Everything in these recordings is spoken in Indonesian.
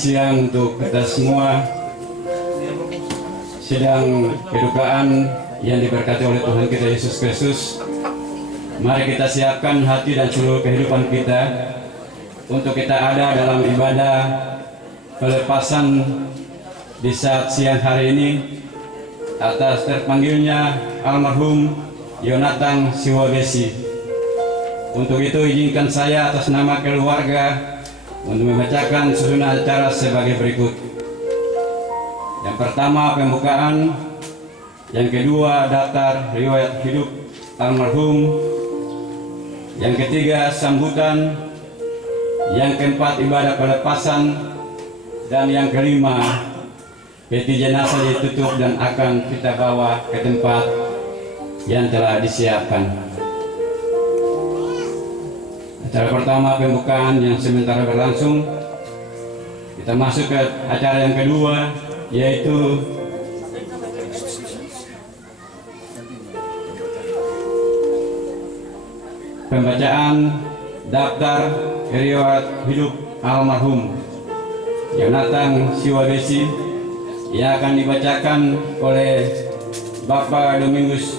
siang untuk kita semua. Sidang kedukaan yang diberkati oleh Tuhan kita Yesus Kristus. Mari kita siapkan hati dan seluruh kehidupan kita untuk kita ada dalam ibadah pelepasan di saat siang hari ini atas terpanggilnya almarhum Yonatan Siwabesi. Untuk itu izinkan saya atas nama keluarga untuk membacakan susunan acara sebagai berikut. Yang pertama pembukaan, yang kedua daftar riwayat hidup almarhum, yang ketiga sambutan, yang keempat ibadah pelepasan, dan yang kelima peti jenazah ditutup dan akan kita bawa ke tempat yang telah disiapkan. Acara pertama pembukaan yang sementara berlangsung. Kita masuk ke acara yang kedua, yaitu pembacaan daftar riwayat hidup almarhum Yonatan Siwabesi yang akan dibacakan oleh Bapak Domingus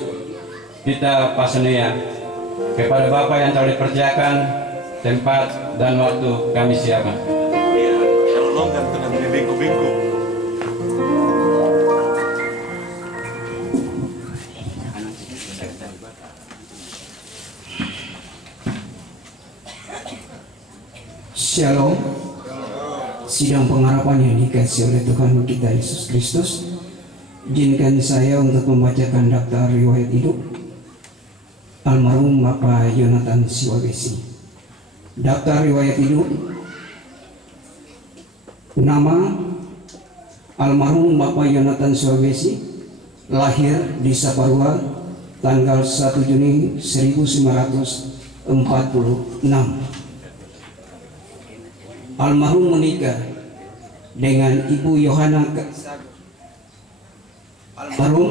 Pita Pasenea. Kepada Bapak yang telah dipercayakan tempat dan waktu kami siapkan. Shalom. Sidang pengharapan yang dikasih oleh Tuhan kita Yesus Kristus, izinkan saya untuk membacakan daftar riwayat hidup almarhum Bapak Yonatan Siwabesi. Daftar riwayat hidup: nama almarhum Bapak Yonatan Siwabesi, lahir di Saparua tanggal 1 Juni 1946. Almarhum menikah dengan Ibu Yohana. Almarhum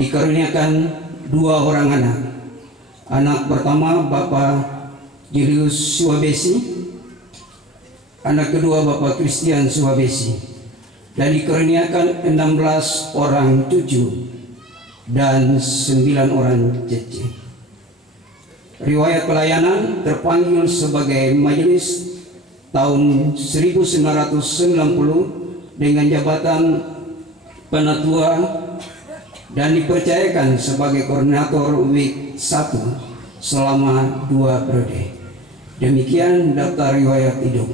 dikaruniakan 2 orang anak. Anak pertama Bapak Julius Siwabesi, anak kedua Bapak Christian Siwabesi, dan dikaruniakan 16 orang cucu dan 9 orang cece. Riwayat pelayanan terpanggil sebagai majelis tahun 1990 dengan jabatan penatua dan dipercayakan sebagai koordinator WIK 1 selama 2 periode. Demikian daftar riwayat hidup.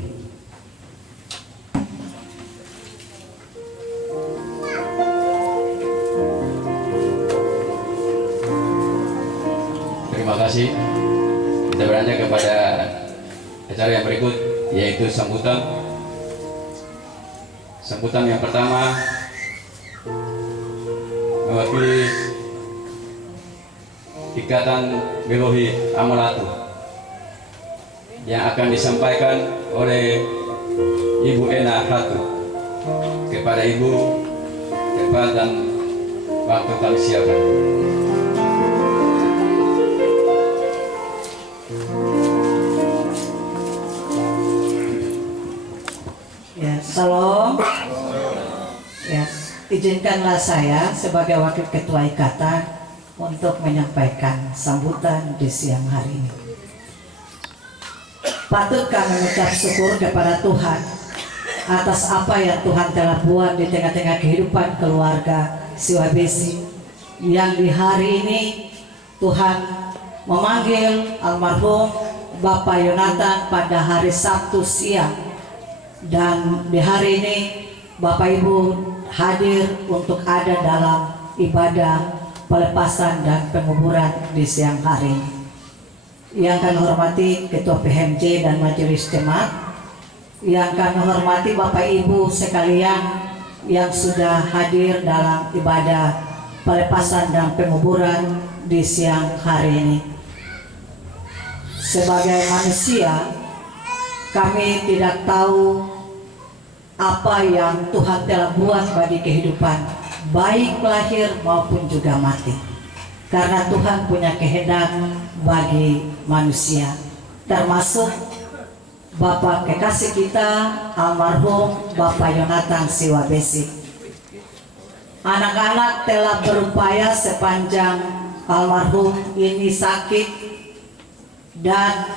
Terima kasih. Kita beranjak kepada acara yang berikut, yaitu sambutan. Sambutan yang pertama mewakili Ikatan Belohi Amalatu yang akan disampaikan oleh Ibu Ena Hatu. Kepada Ibu, tempat dan waktu kami siapkan. Ya, salam. Ya, izinkanlah saya sebagai wakil ketua ikatan untuk menyampaikan sambutan di siang hari ini. Patut kami mengucap syukur kepada Tuhan atas apa yang Tuhan telah buat di tengah-tengah kehidupan keluarga Siwabesi, yang di hari ini Tuhan memanggil almarhum Bapak Yonatan pada hari Sabtu siang. Dan di hari ini Bapak Ibu hadir untuk ada dalam ibadah pelepasan dan penguburan di siang hari ini. Yang kami hormati Ketua PHMJ dan Majelis Jemaat, yang kami hormati Bapak Ibu sekalian yang sudah hadir dalam ibadah pelepasan dan penguburan di siang hari ini. Sebagai manusia, kami tidak tahu apa yang Tuhan telah buat bagi kehidupan, baik lahir maupun juga mati. Karena Tuhan punya kehendak bagi manusia, termasuk Bapak kekasih kita almarhum Bapak Yonatan Siwabesi. Anak-anak telah berupaya sepanjang almarhum ini sakit dan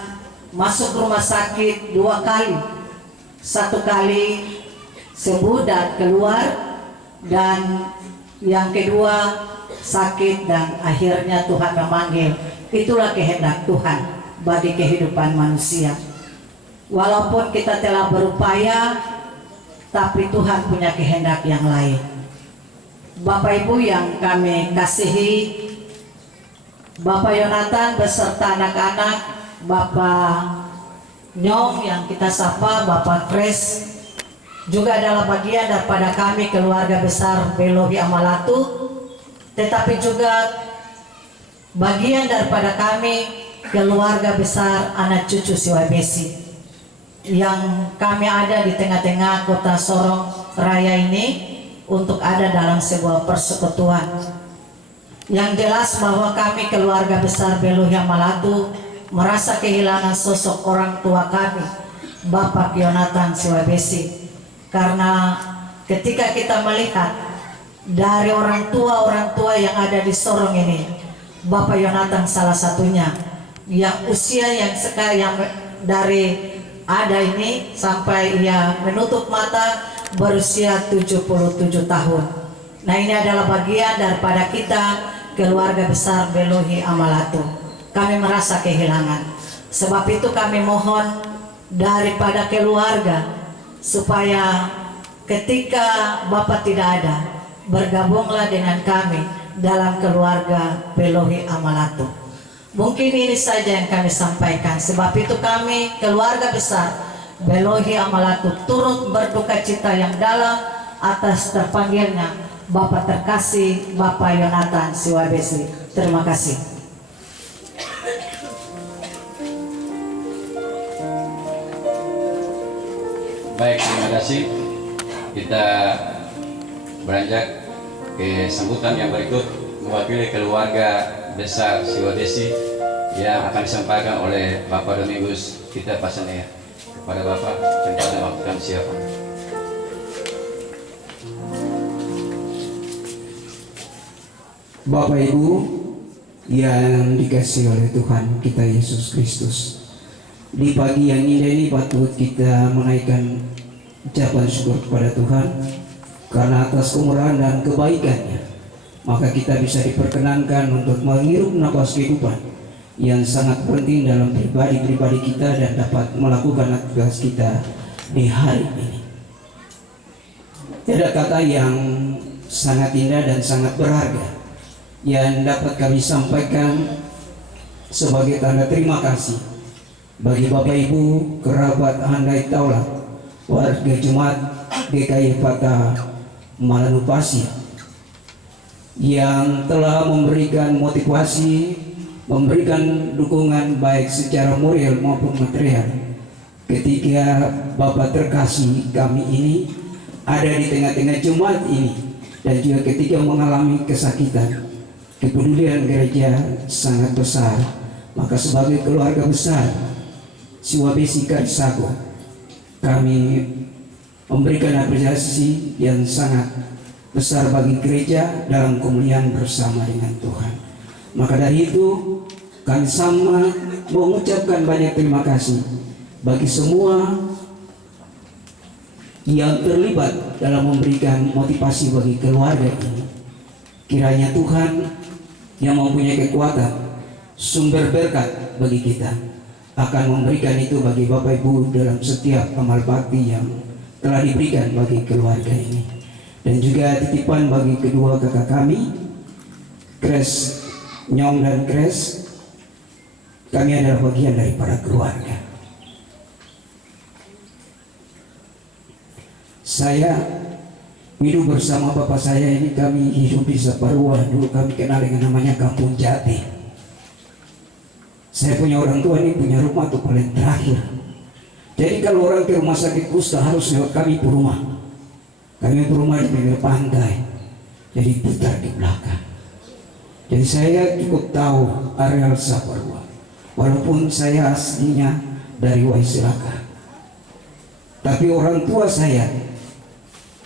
masuk rumah sakit 2 kali. 1 kali sembuh dan keluar, dan yang kedua sakit dan akhirnya Tuhan memanggil. Itulah kehendak Tuhan bagi kehidupan manusia. Walaupun kita telah berupaya, tapi Tuhan punya kehendak yang lain. Bapak Ibu yang kami kasihi, Bapak Yonatan beserta anak-anak, Bapak Nyong yang kita sapa Bapak Kres, juga adalah bagian daripada kami keluarga besar Belohi Amalatu, tetapi juga bagian daripada kami keluarga besar anak cucu Siwabesi yang kami ada di tengah-tengah kota Sorong Raya ini untuk ada dalam sebuah persekutuan. Yang jelas bahwa kami keluarga besar Belohi Amalatu merasa kehilangan sosok orang tua kami, Bapak Yonatan Siwabesi, karena ketika kita melihat dari orang tua yang ada di Sorong ini, Bapak Yonatan salah satunya yang usia yang sekarang dari ada ini sampai ia menutup mata berusia 77 tahun. Nah, ini adalah bagian daripada kita keluarga besar Belohi Amalatu. Kami merasa kehilangan. Sebab itu kami mohon daripada keluarga supaya ketika Bapak tidak ada, bergabunglah dengan kami dalam keluarga Belohi Amalatu. Mungkin ini saja yang kami sampaikan. Sebab itu kami keluarga besar Belohi Amalatu turut berduka cita yang dalam atas terpanggilnya Bapak terkasih Bapak Yonatan Siwabesi. Terima kasih. Baik, terima kasih. Kita beranjak ke sambutan yang berikut mewakili keluarga besar Siwabesi yang akan disampaikan oleh Bapak Domingus kita Pasanea. Kepada Bapak, tempat dan waktu kami siapa. Bapak Ibu yang dikasihi oleh Tuhan kita Yesus Kristus, di pagi yang indah ini patut kita menaikkan ucapan syukur kepada Tuhan karena atas kemurahan dan kebaikannya, maka kita bisa diperkenankan untuk menghirup napas kehidupan yang sangat penting dalam pribadi-pribadi kita dan dapat melakukan aktivitas kita di hari ini. Ada kata yang sangat indah dan sangat berharga yang dapat kami sampaikan sebagai tanda terima kasih bagi Bapak Ibu, kerabat Handai Taulat, warga Jemaat GKI Fatah Malanupasi yang telah memberikan motivasi, memberikan dukungan baik secara moral maupun material ketika Bapak terkasih kami ini ada di tengah-tengah jemaat ini, dan juga ketika mengalami kesakitan. Kepedulian gereja sangat besar, maka sebagai keluarga besar Siwabesi Karisago, kami memberikan apresiasi yang sangat besar bagi gereja dalam kemuliaan bersama dengan Tuhan. Maka dari itu kami sama mengucapkan banyak terima kasih bagi semua yang terlibat dalam memberikan motivasi bagi keluarga ini. Kiranya Tuhan yang mempunyai kekuatan, sumber berkat bagi kita, akan memberikan itu bagi Bapak Ibu dalam setiap amal bakti yang telah diberikan bagi keluarga ini. Dan juga titipan bagi kedua kakak kami, Kres Nyong dan Kres, kami adalah bagian daripada keluarga. Saya hidup bersama bapak saya ini, kami hidup di Saparua. Dulu kami kenal dengan namanya Kampung Jati. Saya punya orang tua ini punya rumah tuh paling terakhir. Jadi kalau orang ke rumah sakit kusta harus lewat kami ke rumah. Kami rumah di pinggir pantai, jadi putar di belakang. Jadi saya cukup tahu areal Saparua, walaupun saya aslinya dari Waisilaka. tapi orang tua saya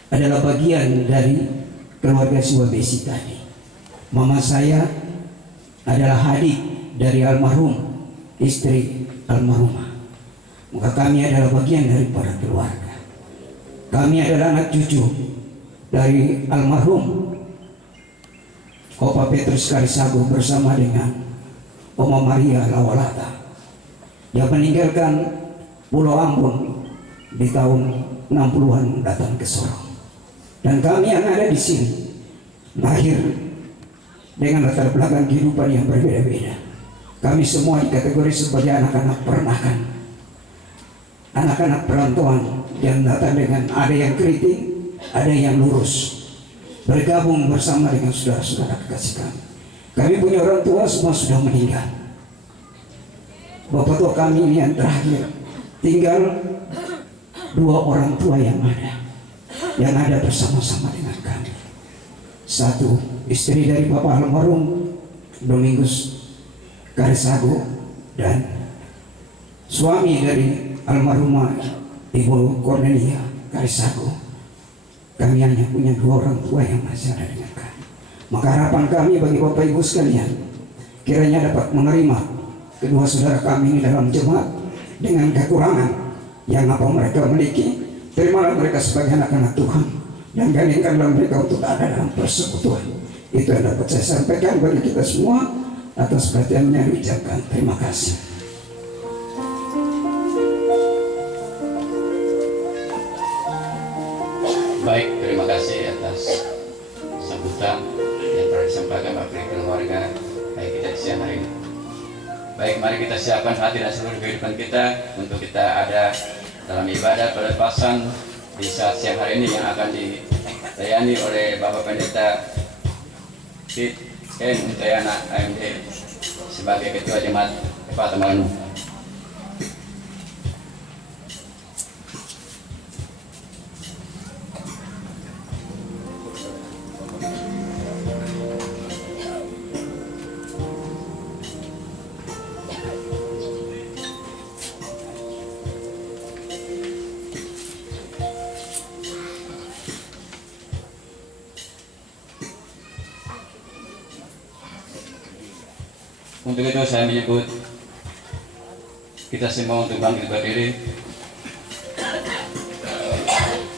adalah bagian dari keluarga Siwabesi tadi. Mama saya adalah adik dari almarhum istri almarhumah. Maka kami adalah bagian daripada keluarga. Kami adalah anak cucu dari almarhum Opa Petrus Karisago bersama dengan Oma Maria Lawalata. Dia meninggalkan Pulau Ambon di tahun 60-an datang ke Sorong. Dan kami yang ada di sini lahir dengan latar belakang kehidupan yang berbeda-beda. Kami semua dikategori sebagai anak-anak peranakan, anak-anak perantauan yang datang dengan ada yang keriting, ada yang lurus, bergabung bersama dengan saudara-saudara kekasih kami. Kami punya orang tua semua sudah meninggal. Bapak tua kami ini yang terakhir, tinggal 2 orang tua yang ada bersama-sama dengan kami. Satu istri dari Bapak almarhum Domingus Karisago dan suami dari almarhumah Ibu Cornelia Karisago. Kami hanya punya 2 orang tua yang masih ada dengan kami. Maka harapan kami bagi Bapak Ibu sekalian, kiranya dapat menerima kedua saudara kami ini dalam jemaat dengan kekurangan yang apa mereka miliki. Terimalah mereka sebagai anak-anak Tuhan dan gandingkanlah mereka untuk ada dalam persekutuan. Itu yang dapat saya sampaikan bagi kita semua. Atas perhatiannya diucapkan terima kasih. Baik, terima kasih atas sambutan yang telah disampaikan Bapak keluarga baik kita di siang hari ini. Baik, mari kita siapkan hati dan seluruh kehidupan kita untuk kita ada dalam ibadah pelepasan di saat siang hari ini yang akan dilayani oleh Bapak Pendeta Sid N. Untayana AMD sebagai Ketua Jemaat Epata Malanu. Untuk itu saya menyebut kita semua untuk bangkit berdiri.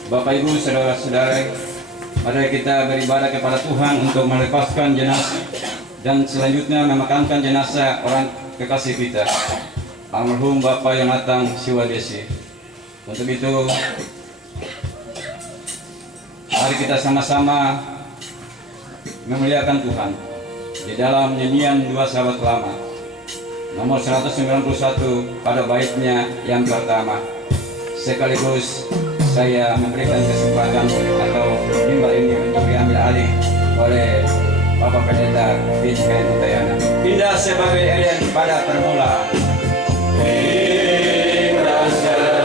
Bapak Ibu saudara-saudara, mari kita beribadah kepada Tuhan untuk melepaskan jenazah dan selanjutnya memakamkan jenazah orang kekasih kita almarhum Bapak Yonatan Siwabesi. Untuk itu mari kita sama-sama memuliakan Tuhan di dalam nyanyian 2 sahabat lama nomor 191 pada baitnya yang pertama. Sekaligus saya memberikan kesempatan atau mimbar ini untuk diambil alih oleh Bapak Pendeta Vincent Untayana. Indah sebagai Eden pada permulaan. Indah sebagai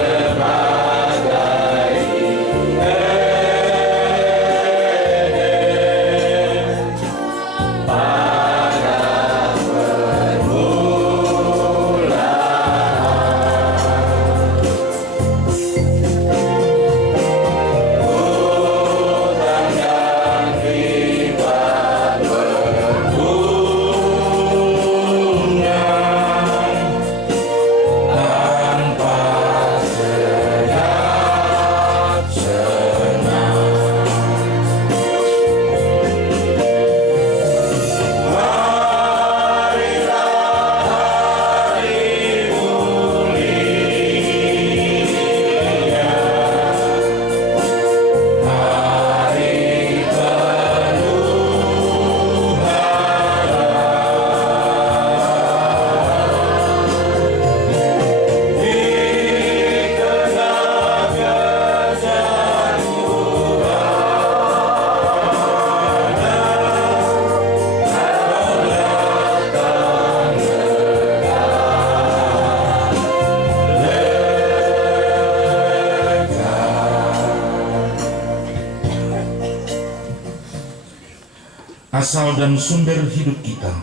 Asal dan sumber hidup kita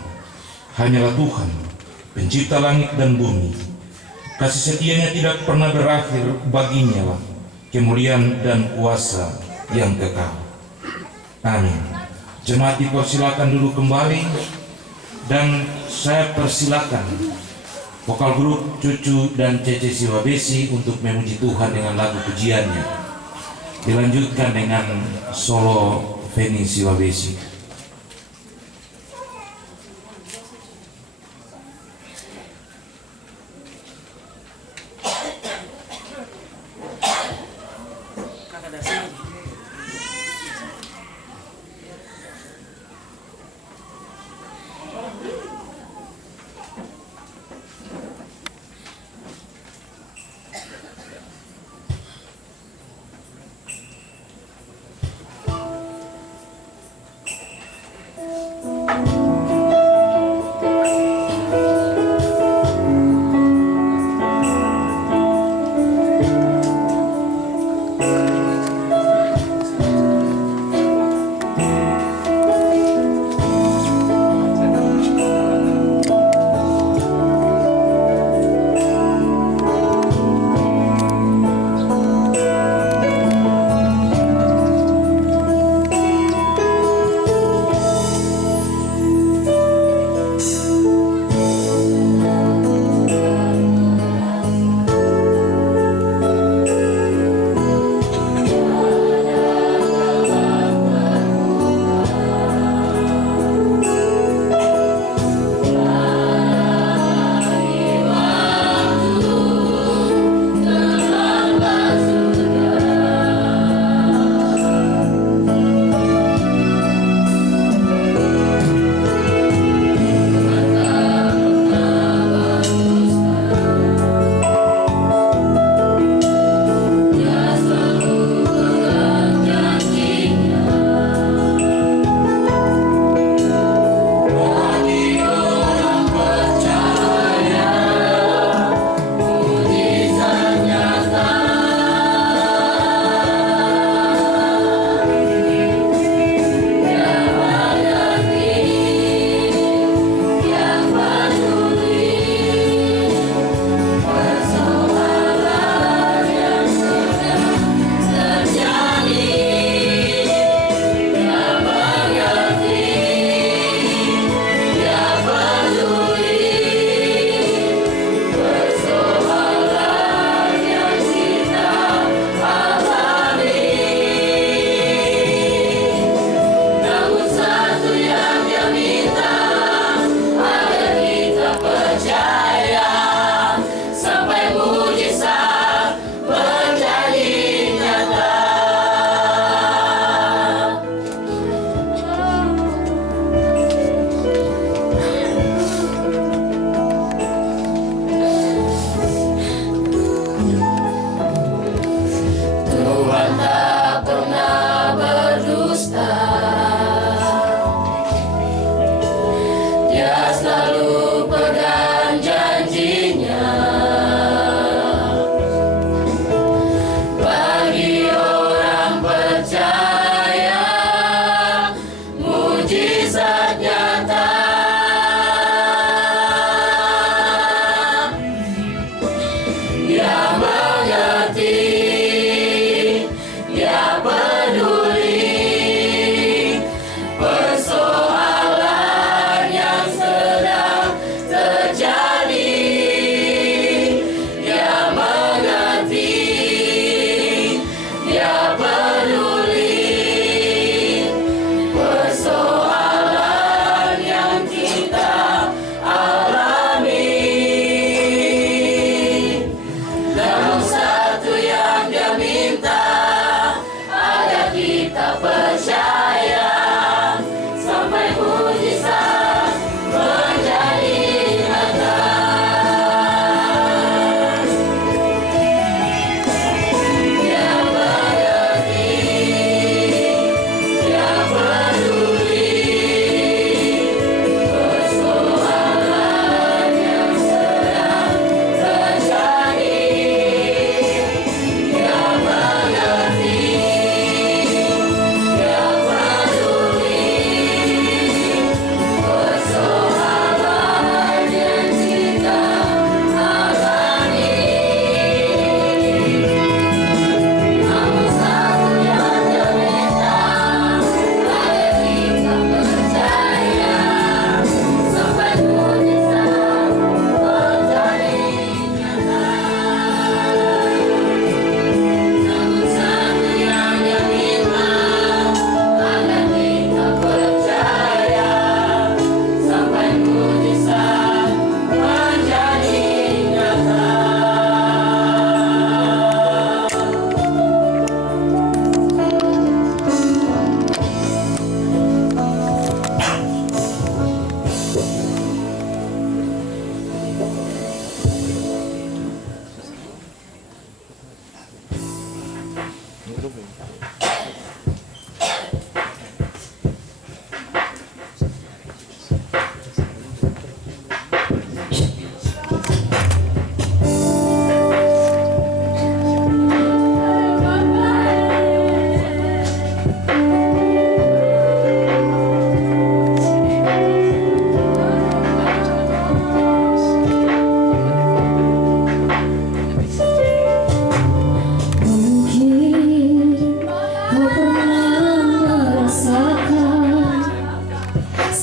hanyalah Tuhan, pencipta langit dan bumi. Kasih setianya tidak pernah berakhir baginya lah kemuliaan dan kuasa yang kekal. Amin. Jemaat dipersilakan duduk kembali, dan saya persilakan vokal grup Cucu dan Cece Siwabesi untuk memuji Tuhan dengan lagu pujiannya. Dilanjutkan dengan solo Feni Siwabesi.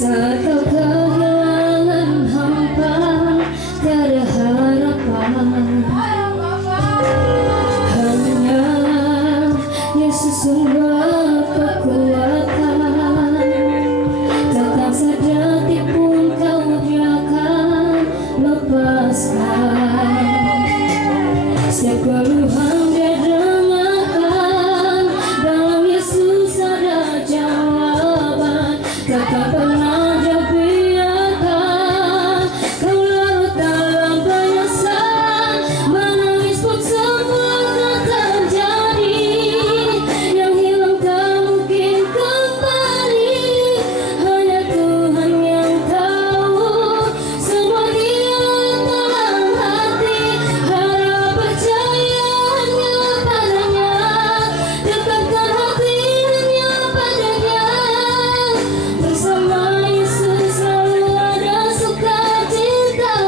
Saat kau kehilangan hampa, tiada harapan, hanya Yesus sumber kekuatan. Takkan sedetik pun kau akan lepaskan. Setiap keluhan dia dengarkan, dalam Yesus ada jawaban. Takkan pernah dia biarkan kau larut dalam penyesalan. Menangis pun semua tak terjadi, yang hilang tak mungkin kembali. Hanya Tuhan yang tahu semua dia dalam hati. Harap percaya hanya padanya, dekatkan hati hanya padanya. Bersama Yesus selalu ada sukacita.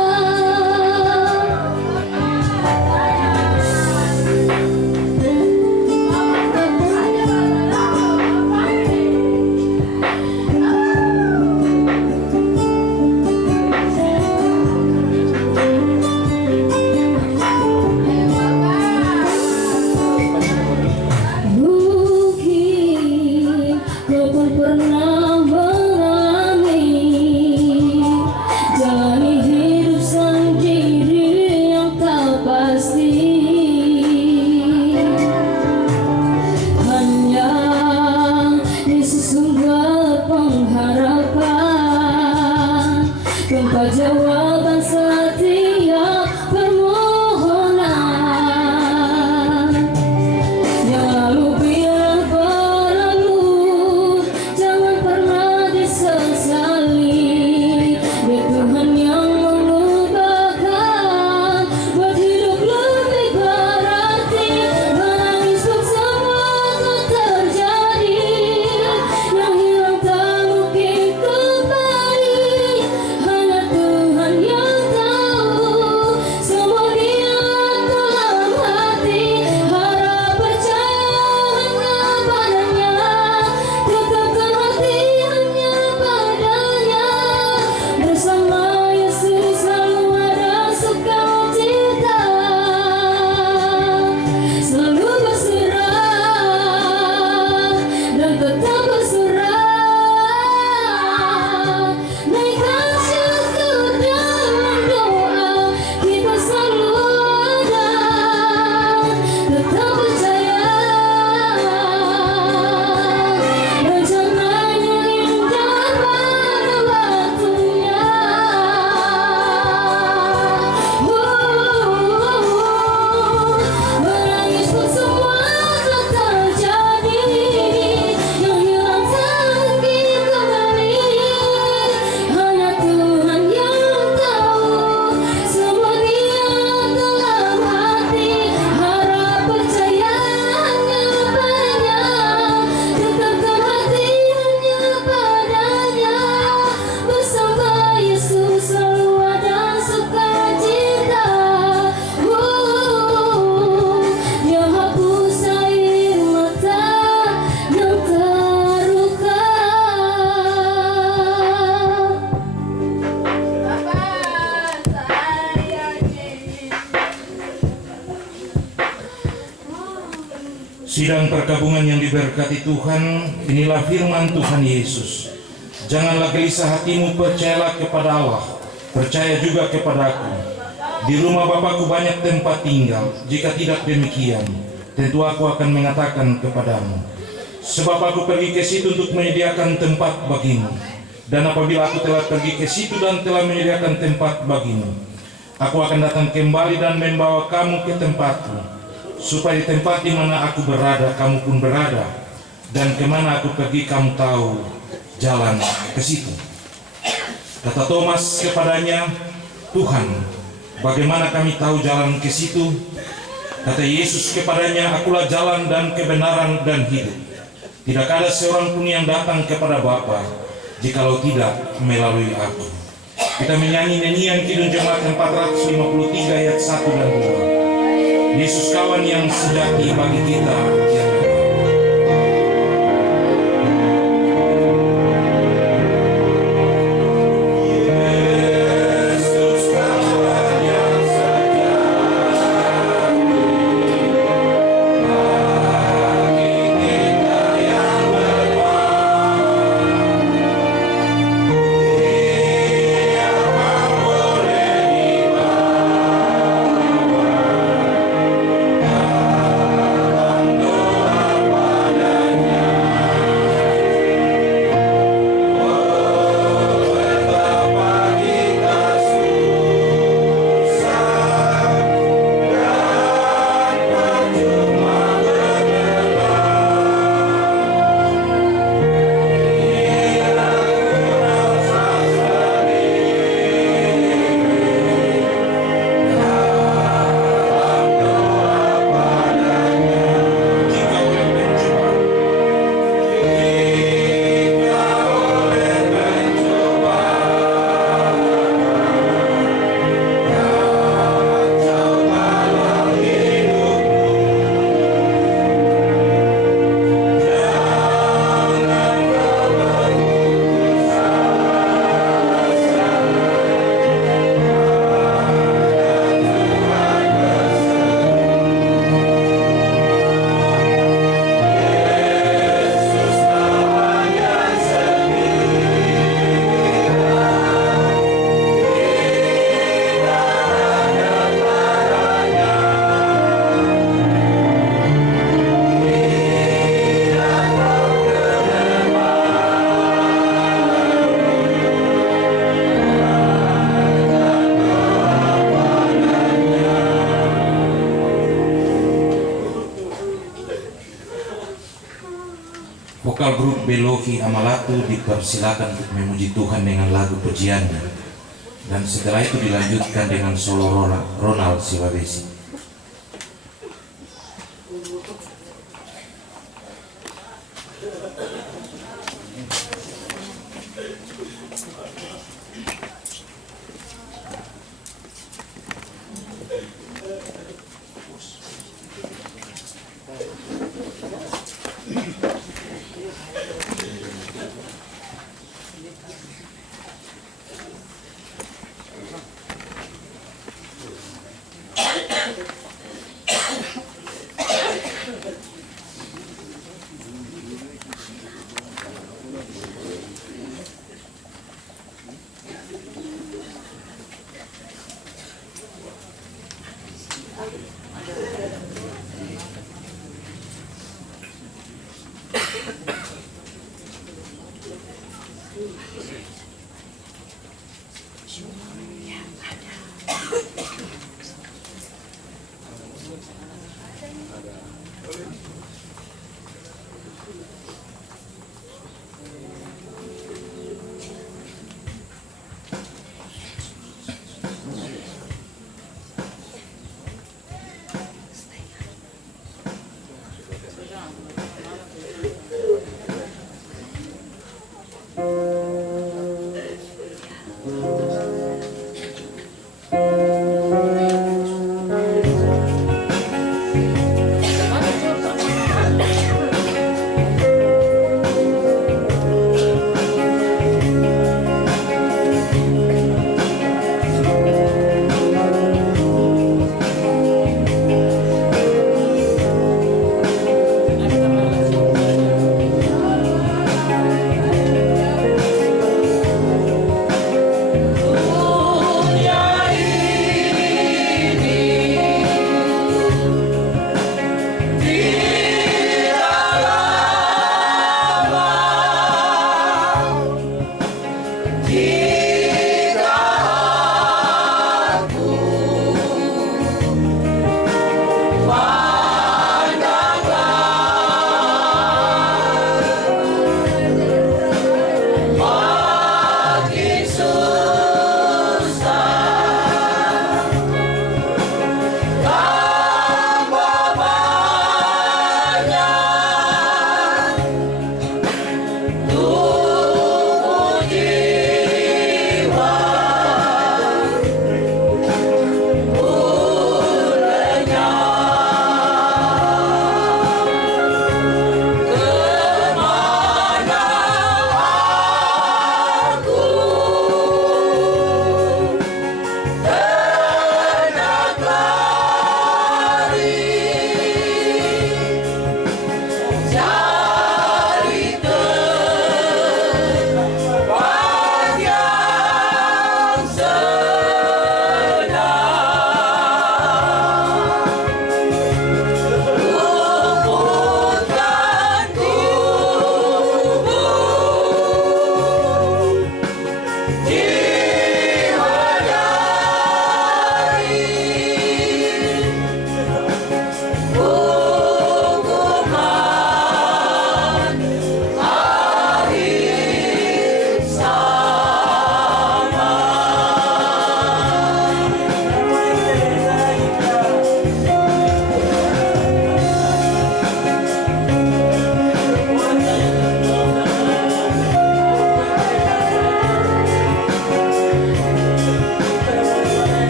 Mungkin kau pun pernah mengalami jalani hidup sendiri yang tak pasti. Hanya Yesus sumber pengharapan, tempat jawaban setiap permohonan. Yang lalu biar berlalu, jangan pernah disesali. Dia Tuhan yang mengubahkan, buat hidup lebih berarti. Menangis pun semua tak terjadi, yang hilang tak mungkin kembali. Hanya Tuhan yang tahu semua dia dalam hati. Harap percaya hanya padanya, dekatkan hati hanya padanya. Bersama Yesus selalu ada sukacita. Selalu berserah dan tetap berserah. Naikkan syukur dalam doa, kita selalu ada. Tetap percaya, rencananya indah pada waktunya. Menangis pun semua tak terjadi, yang hilang tak mungkin kembali. Hanya Tuhan yang tahu semua dia dalam hati. Harap percaya hanya padanya, dekatkan hati hanya padanya. Bersama Yesus selalu ada sukacita. Dia hapus air mata yang terluka. Sidang perkabungan yang diberkati Tuhan, inilah firman Tuhan Yesus. Janganlah gelisah hatimu, percayalah kepada Allah, percaya juga kepadaku. Di rumah Bapakku banyak tempat tinggal, jika tidak demikian, tentu aku akan mengatakan kepadamu. Sebab aku pergi ke situ untuk menyediakan tempat bagimu. Dan apabila aku telah pergi ke situ dan telah menyediakan tempat bagimu, aku akan datang kembali dan membawa kamu ke tempatku, supaya di tempat di mana aku berada, kamu pun berada. Dan kemana aku pergi, kamu tahu jalan ke situ. Kata Thomas kepadanya, Tuhan, bagaimana kami tahu jalan ke situ? Kata Yesus kepadanya, akulah jalan dan kebenaran dan hidup. Tidak ada seorang pun yang datang kepada Bapa, jikalau tidak melalui aku. Kita menyanyi nyanyian Kidung Jemaat 453 ayat 1 dan 2. Yesus kawan yang sejati bagi kita yang ada. Belovi Amalatu dipersilakan untuk memuji Tuhan dengan lagu pujiannya, dan setelah itu dilanjutkan dengan solo Ronald Silabesi.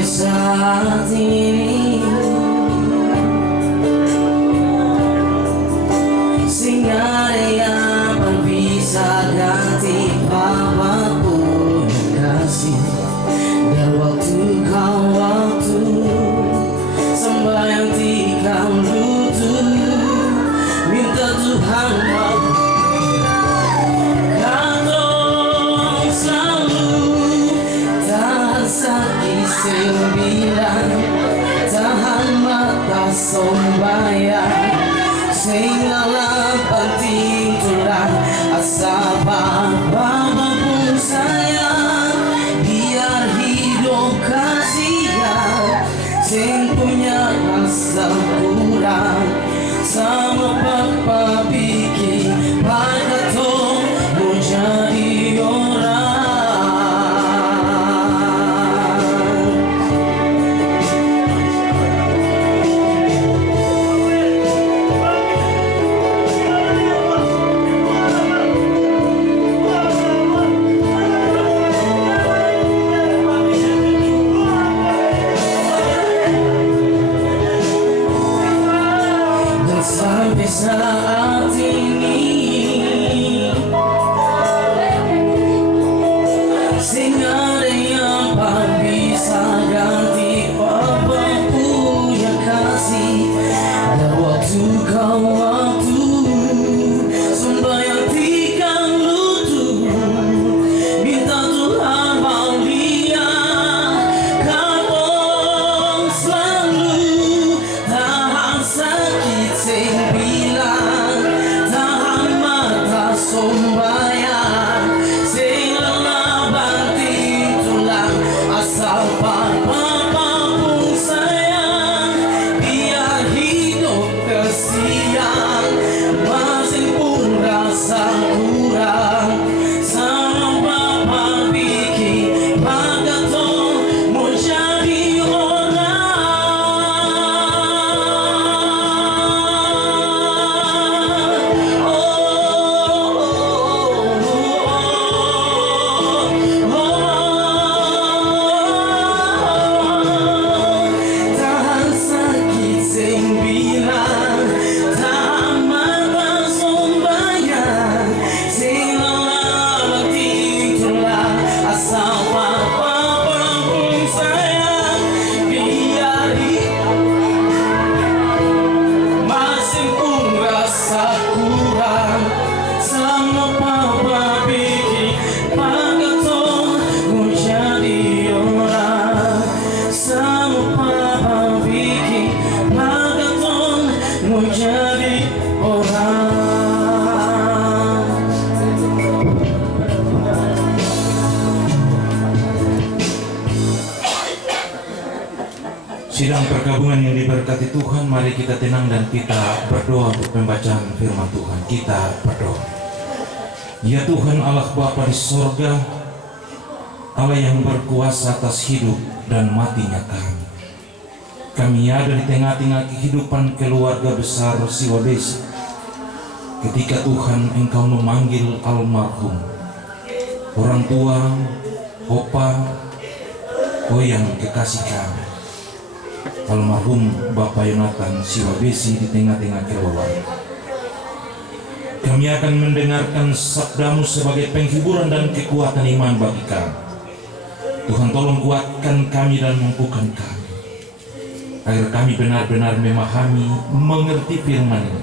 sampai saat ini sehingga ada yang bisa ganti apapun kasih. Dan waktu kau sembahyang tikam lutut minta Tuhan mau kau selalu tahan sakit sembilan, tahan mata sembahyang segala penting tulang asal apapun sayang, biar hidup kasihan sing punya rasa kurang sama papa bikin pada tuh mau jadi orang. Sampai saat ini sehingga ada yang bisa ganti apa punya kasih. Dan waktu kau sembahyang tikam lutut minta Tuhan mulia, kau selalu tahan sakit sembilan, tahan mata sembahyang segala banting tulang asal apapun sayang, biar hidup kesian masing pun rasa kurang sama Bapa bikin maka tuh mau jadi orang. Tahan sakit sembilan, tahan mata sembahyang segala banting tulang asal apapun sayang, biar masing pun rasa kurang sama Papa bikin maka tuh mau jadi orang. Sama Papa bikin maka tuh mau jadi orang. Sidang pergabungan yang diberkati Tuhan, mari kita tenang dan kita berdoa untuk pembacaan firman Tuhan. Kita berdoa. Ya Tuhan Allah Bapa di sorga, Allah yang berkuasa atas hidup dan matinya kami. Kami ada di tengah-tengah kehidupan keluarga besar Siwabesi. Ketika Tuhan Engkau memanggil almarhum orang tua, opa, yang kekasih kami, almarhum Bapak Yonatan Siwabesi di tengah-tengah keluarga. Kami akan mendengarkan sabdamu sebagai penghiburan dan kekuatan iman bagi kami. Tuhan tolong kuatkan kami dan mampukan kami, agar kami benar-benar memahami, mengerti firman ini,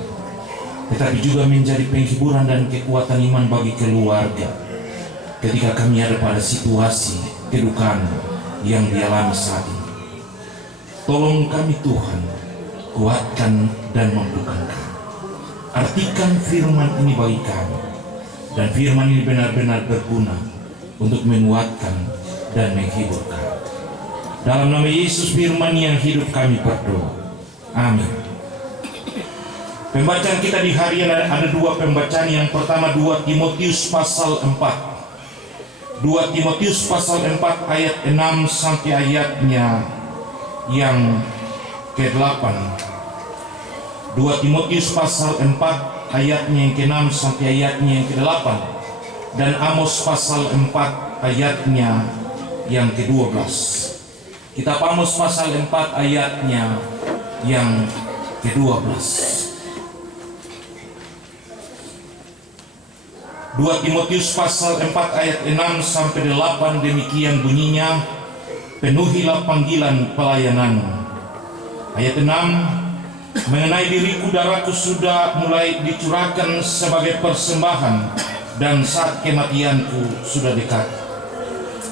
tetapi juga menjadi penghiburan dan kekuatan iman bagi keluarga ketika kami ada pada situasi kedukaan yang dialami saat ini. Tolong kami Tuhan, kuatkan dan mampukan kami. Artikan firman ini bagi kami, dan firman ini benar-benar berguna untuk menguatkan dan menghibur kami. Dalam nama Yesus firman yang hidup kami berdoa. Amin. Pembacaan kita di hari ini ada dua pembacaan. Yang pertama 2 Timotius pasal 4. 2 Timotius pasal 4 ayat 6 sampai ayatnya yang ke-8. 2 Timotius pasal 4 ayatnya yang ke-6 sampai ayatnya yang ke-8, dan Amos pasal 4 ayatnya yang ke-12. Kitab Amos pasal 4 ayatnya yang ke-12. 2 Timotius pasal 4 ayat 6 sampai 8 demikian bunyinya, penuhilah panggilan pelayananmu. Ayat 6, mengenai diriku darahku sudah mulai dicurahkan sebagai persembahan dan saat kematianku sudah dekat.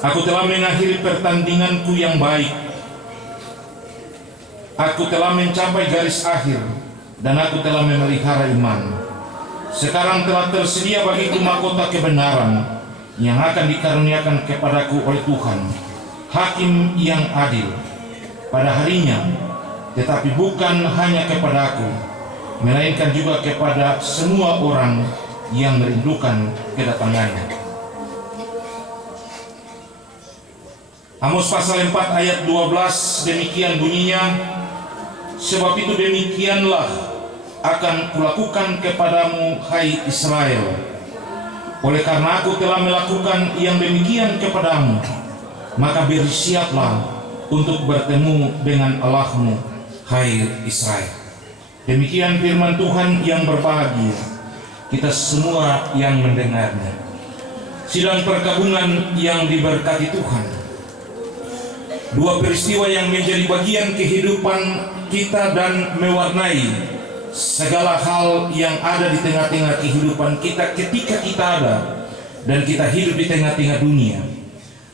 Aku telah mengakhiri pertandinganku yang baik. Aku telah mencapai garis akhir dan aku telah memelihara iman. Sekarang telah tersedia bagiku mahkota kebenaran yang akan dikaruniakan kepadaku oleh Tuhan, Hakim yang adil, pada harinya, tetapi bukan hanya kepadaku, melainkan juga kepada semua orang yang merindukan kedatangannya. Amos pasal 4 ayat 12 demikian bunyinya, sebab itu demikianlah akan kulakukan kepadamu, hai Israel. Oleh karena aku telah melakukan yang demikian kepadamu, maka bersiaplah untuk bertemu dengan Allahmu, hai Israel. Demikian firman Tuhan yang berbahagia kita semua yang mendengarnya. Sidang perkabungan yang diberkati Tuhan. Dua peristiwa yang menjadi bagian kehidupan kita dan mewarnai segala hal yang ada di tengah-tengah kehidupan kita ketika kita ada dan kita hidup di tengah-tengah dunia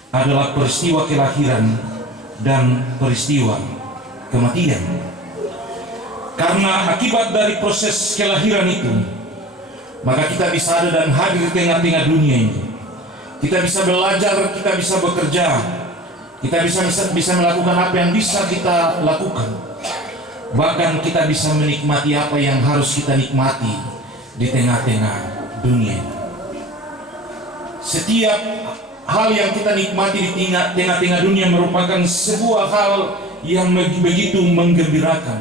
adalah peristiwa kelahiran dan peristiwa kematian. Karena akibat dari proses kelahiran itu, maka kita bisa ada dan hadir di tengah-tengah dunia ini. Kita bisa belajar, kita bisa bekerja, kita bisa melakukan apa yang bisa kita lakukan. Bahkan kita bisa menikmati apa yang harus kita nikmati di tengah-tengah dunia. Setiap hal yang kita nikmati di tengah-tengah dunia merupakan sebuah hal yang begitu menggembirakan,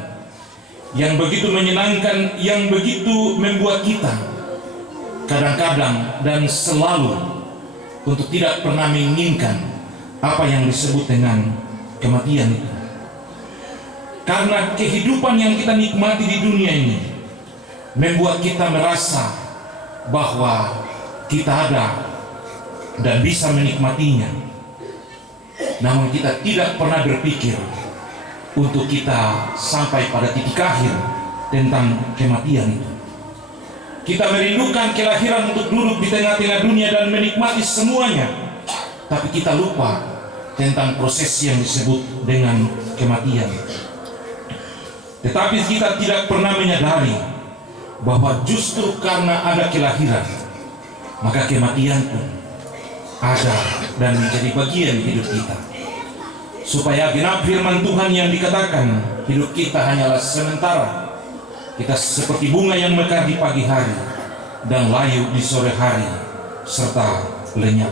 yang begitu menyenangkan, yang begitu membuat kita kadang-kadang dan selalu untuk tidak pernah menginginkan apa yang disebut dengan kematian itu. Karena kehidupan yang kita nikmati di dunia ini membuat kita merasa bahwa kita ada dan bisa menikmatinya. Namun kita tidak pernah berpikir untuk kita sampai pada titik akhir tentang kematian itu. Kita merindukan kelahiran untuk duduk di tengah-tengah dunia dan menikmati semuanya, tapi kita lupa tentang proses yang disebut dengan kematian. Tetapi kita tidak pernah menyadari bahwa justru karena ada kelahiran, maka kematian pun ada dan menjadi bagian hidup kita. Supaya genap firman Tuhan yang dikatakan, hidup kita hanyalah sementara. Kita seperti bunga yang mekar di pagi hari dan layu di sore hari serta lenyap.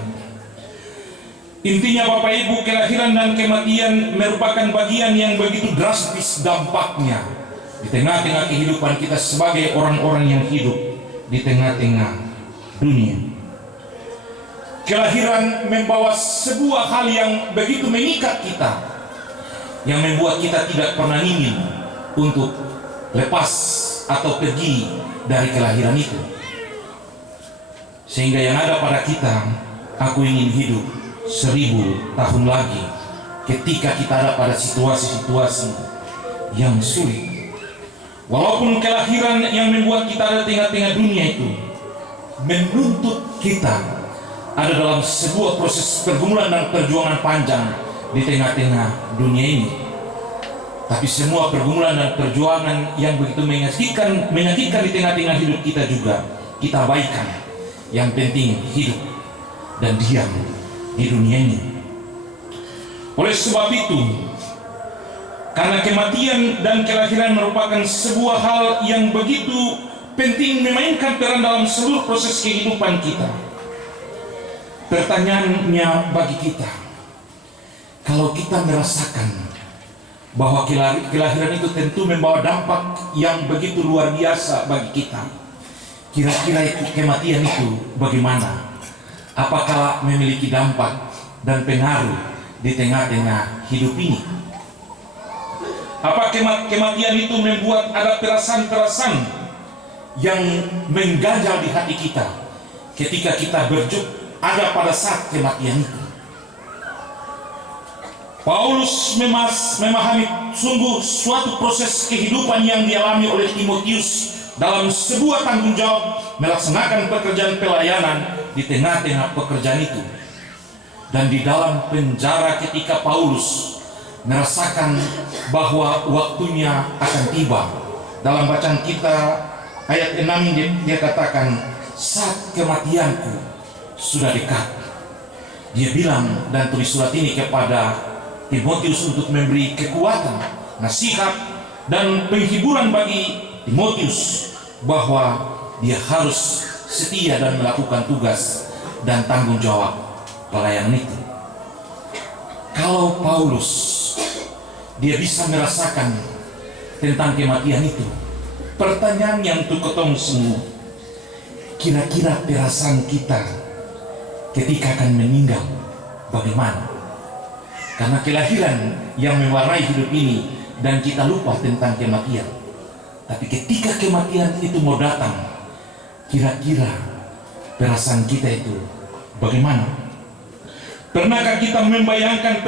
Intinya Bapak Ibu, kelahiran dan kematian merupakan bagian yang begitu drastis dampaknya di tengah-tengah kehidupan kita sebagai orang-orang yang hidup di tengah-tengah dunia. Kelahiran membawa sebuah hal yang begitu mengikat kita, yang membuat kita tidak pernah ingin untuk lepas atau pergi dari kelahiran itu. Sehingga yang ada pada kita, aku ingin hidup 1000 tahun lagi ketika kita ada pada situasi-situasi yang sulit. Walaupun kelahiran yang membuat kita ada di tengah-tengah dunia itu menuntut kita ada dalam sebuah proses pergumulan dan perjuangan panjang di tengah-tengah dunia ini. Tapi semua pergumulan dan perjuangan yang begitu menyakitkan di tengah-tengah hidup kita juga kita abaikan. Yang penting hidup dan diam di dunia ini. Oleh sebab itu, karena kematian dan kelahiran merupakan sebuah hal yang begitu penting memainkan peran dalam seluruh proses kehidupan kita. Pertanyaannya bagi kita, kalau kita merasakan bahwa kelahiran itu tentu membawa dampak yang begitu luar biasa bagi kita, kira-kira kematian itu bagaimana? Apakah memiliki dampak dan pengaruh di tengah-tengah hidup ini? Apa kematian itu membuat ada perasaan-perasaan yang mengganjal di hati kita ketika kita ada pada saat kematian itu? Paulus memahami sungguh suatu proses kehidupan yang dialami oleh Timotius dalam sebuah tanggung jawab melaksanakan pekerjaan pelayanan di tengah-tengah pekerjaan itu. Dan di dalam penjara ketika Paulus merasakan bahwa waktunya akan tiba. Dalam bacaan kita ayat 6 dia katakan, saat kematianku sudah dekat. Dia bilang dan tulis surat ini kepada Timotius untuk memberi kekuatan, nasihat, dan penghiburan bagi Timotius bahwa dia harus setia dan melakukan tugas dan tanggung jawab pelayanan itu. Kalau Paulus dia bisa merasakan tentang kematian itu, pertanyaan yang untuk ketemu semua, kira-kira perasaan kita ketika akan meninggal bagaimana? Karena kelahiran yang mewarnai hidup ini dan kita lupa tentang kematian. Tapi ketika kematian itu mau datang, kira-kira perasaan kita itu bagaimana? Pernahkah kita membayangkan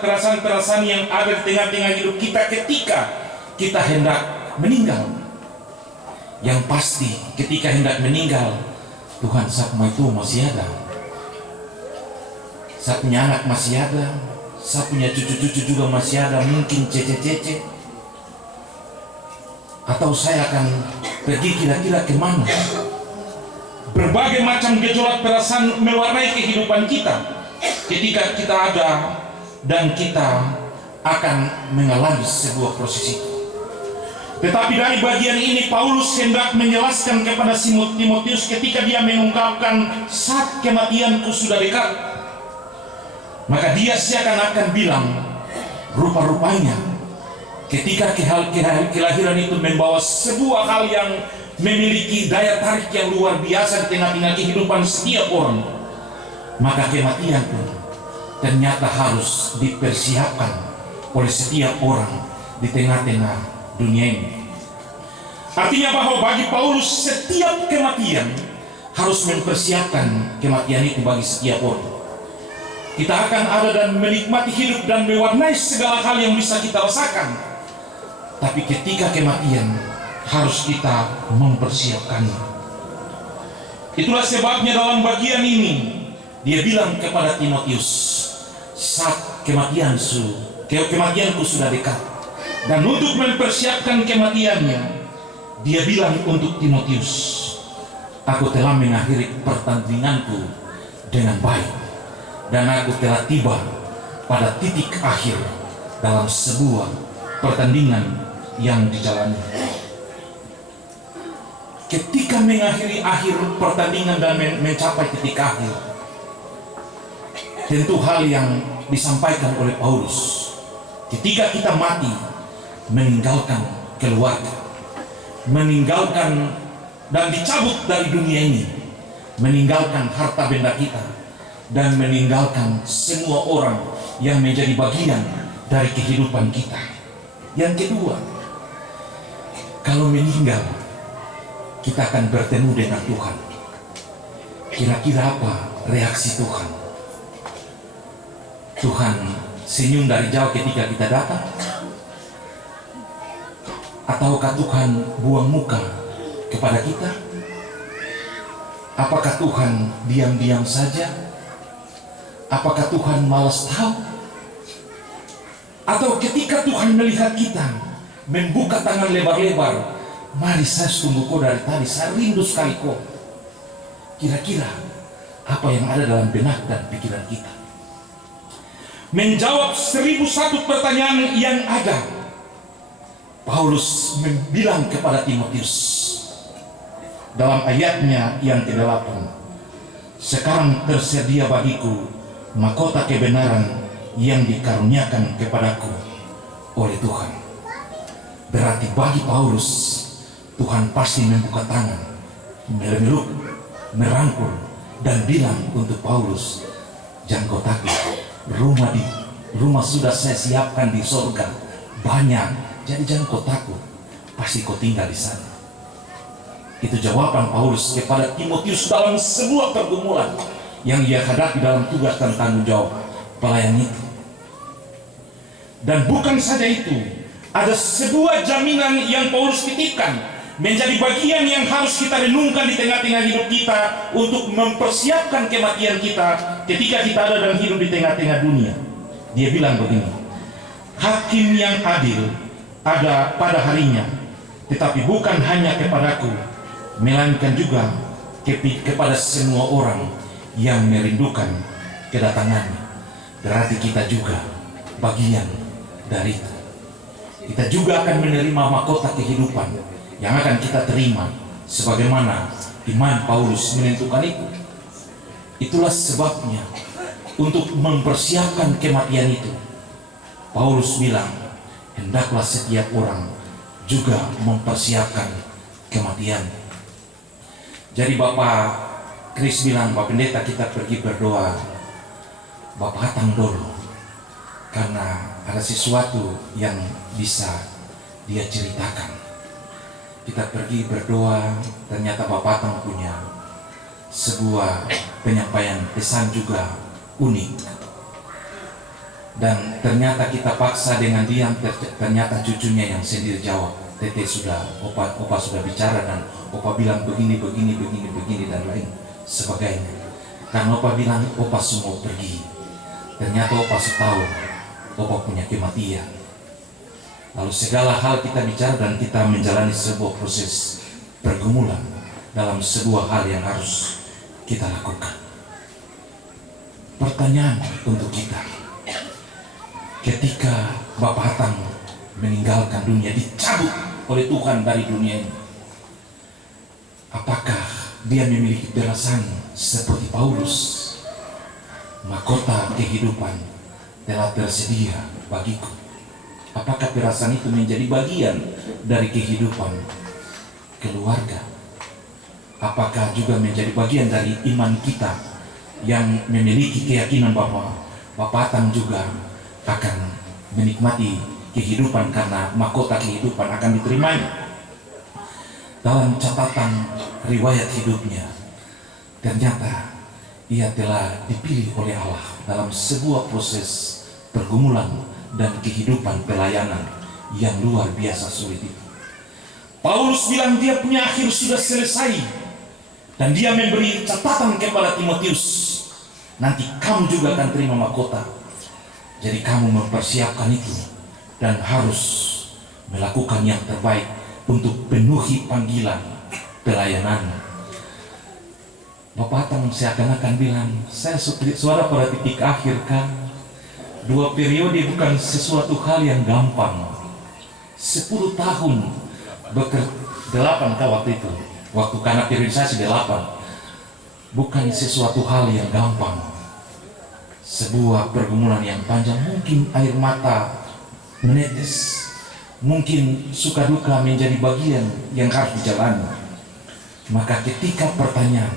perasaan-perasaan yang ada di tengah-tengah hidup kita ketika kita hendak meninggal? Yang pasti ketika hendak meninggal, Tuhan saya itu masih ada. Saya punya anak masih ada. Saya punya cucu-cucu juga masih ada, mungkin cece-cece. Atau saya akan pergi kira-kira kemana? Berbagai macam gejolak perasaan mewarnai kehidupan kita ketika kita ada dan kita akan mengalami sebuah proses itu. Tetapi dari bagian ini Paulus hendak menjelaskan kepada Timotius ketika dia mengungkapkan saat kematianku sudah dekat. Maka dia seakan-akan bilang, rupa-rupanya ketika kelahiran itu membawa sebuah hal yang memiliki daya tarik yang luar biasa di tengah-tengah kehidupan setiap orang, maka kematian pun ternyata harus dipersiapkan oleh setiap orang di tengah-tengah dunia ini. Artinya bahwa bagi Paulus setiap kematian harus mempersiapkan kematian itu bagi setiap orang. Kita akan ada dan menikmati hidup dan mewarnai segala hal yang bisa kita rasakan. Tapi ketika kematian harus kita mempersiapkannya. Itulah sebabnya dalam bagian ini dia bilang kepada Timotius, saat kematianku sudah dekat. Dan untuk mempersiapkan kematiannya, dia bilang untuk Timotius, aku telah mengakhiri pertandinganku dengan baik. Dan aku telah tiba pada titik akhir dalam sebuah pertandingan yang dijalani. Ketika mengakhiri akhir pertandingan dan mencapai titik akhir, tentu hal yang disampaikan oleh Paulus, ketika kita mati, meninggalkan keluarga, meninggalkan dan dicabut dari dunia ini, meninggalkan harta benda kita, dan meninggalkan semua orang yang menjadi bagian dari kehidupan kita. Yang kedua, kalau meninggal, kita akan bertemu dengan Tuhan. Kira-kira apa reaksi Tuhan? Tuhan senyum dari jauh ketika kita datang? Ataukah Tuhan buang muka kepada kita? Apakah Tuhan diam-diam saja? Apakah Tuhan malas tahu? Atau ketika Tuhan melihat kita membuka tangan lebar-lebar, mari saya tunggu kau dari tadi, saya rindu sekali kau. Kira-kira apa yang ada dalam benak dan pikiran kita? Menjawab 1001 pertanyaan yang ada, Paulus bilang kepada Timotius dalam ayatnya yang ke-8, sekarang tersedia bagiku mahkota kebenaran yang dikaruniakan kepadaku oleh Tuhan. Berarti bagi Paulus, Tuhan pasti membuka tangan, meluk, merangkul, dan bilang untuk Paulus, jangan kau takut, rumah di rumah sudah saya siapkan di sorga banyak, jadi jangan kau takut, pasti kau tinggal di sana. Itu jawaban Paulus kepada Timotius dalam sebuah pergumulan yang ia hadapi dalam tugas dan tanggung jawab pelayan itu. Dan bukan saja itu, ada sebuah jaminan yang Paulus titipkan menjadi bagian yang harus kita renungkan di tengah-tengah hidup kita untuk mempersiapkan kematian kita ketika kita ada dan hidup di tengah-tengah dunia. Dia bilang begini, hakim yang adil ada pada harinya, tetapi bukan hanya kepadaku, melainkan juga kepada semua orang yang merindukan kedatangannya. Berarti kita juga bagian dari itu. Kita juga akan menerima mahkota kehidupan yang akan kita terima sebagaimana iman Paulus menentukan itu. Itulah sebabnya untuk mempersiapkan kematian itu, Paulus bilang, hendaklah setiap orang juga mempersiapkan kematian. Jadi Bapak Kris bilang, Bapak Pendeta kita pergi berdoa, Bapak Hatang dulu, karena ada sesuatu yang bisa dia ceritakan. Kita pergi berdoa, ternyata Bapak Hatang punya sebuah penyampaian pesan juga unik. Dan ternyata kita paksa dengan diam, ternyata cucunya yang sendiri jawab. Tete sudah, opa sudah bicara dan opa bilang begini dan lain sebagainya. Karena opa bilang opa semua pergi, ternyata opa tahu opa punya kematian. Lalu segala hal kita bicara dan kita menjalani sebuah proses pergumulan dalam sebuah hal yang harus kita lakukan. Pertanyaan untuk kita, ketika Bapak Hatang meninggalkan dunia, dicabut oleh Tuhan dari dunia ini, apakah dia memiliki perasaan seperti Paulus? Mahkota kehidupan telah tersedia bagiku. Apakah perasaan itu menjadi bagian dari kehidupan keluarga? Apakah juga menjadi bagian dari iman kita yang memiliki keyakinan bahwa Bapak Hatang juga akan menikmati kehidupan karena mahkota kehidupan akan diterimanya? Dalam catatan riwayat hidupnya, ternyata ia telah dipilih oleh Allah dalam sebuah proses pergumulan dan kehidupan pelayanan yang luar biasa sulit itu. Paulus bilang dia punya akhir sudah selesai, dan dia memberi catatan kepada Timotius, nanti kamu juga akan terima mahkota. Jadi kamu mempersiapkan itu dan harus melakukan yang terbaik untuk penuhi panggilan pelayanan. Bapak Hatang seakan-akan bilang, saya suara pada titik akhir kan. 2 periode bukan sesuatu hal yang gampang. 10 tahun bekerja, 8 waktu itu, waktu karena periodisasi 8, bukan sesuatu hal yang gampang. Sebuah pergumulan yang panjang, mungkin air mata menetes, mungkin suka duka menjadi bagian yang harus dijalani. Maka ketika pertanyaan,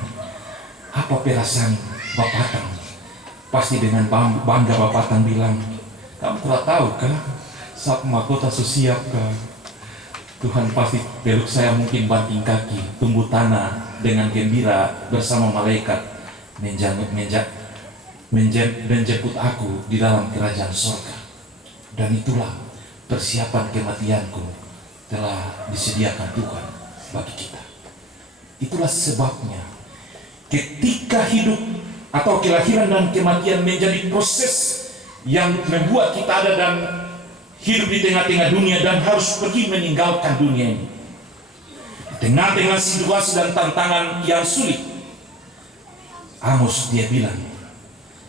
apa perasaan Bapak Hatang? Pasti dengan bangga Bapak Hatang bilang, kamu telah tahu kan, saat mahkota siap kan? Tuhan pasti peluk saya, mungkin banting kaki, tumbuh tanah dengan gembira bersama malaikat menjemput aku di dalam kerajaan surga. Dan itulah persiapan kematianku telah disediakan Tuhan bagi kita. Itulah sebabnya ketika hidup atau kelahiran dan kematian menjadi proses yang membuat kita ada dan hidup di tengah-tengah dunia dan harus pergi meninggalkan dunia ini. Di tengah-tengah situasi dan tantangan yang sulit, Amos dia bilang,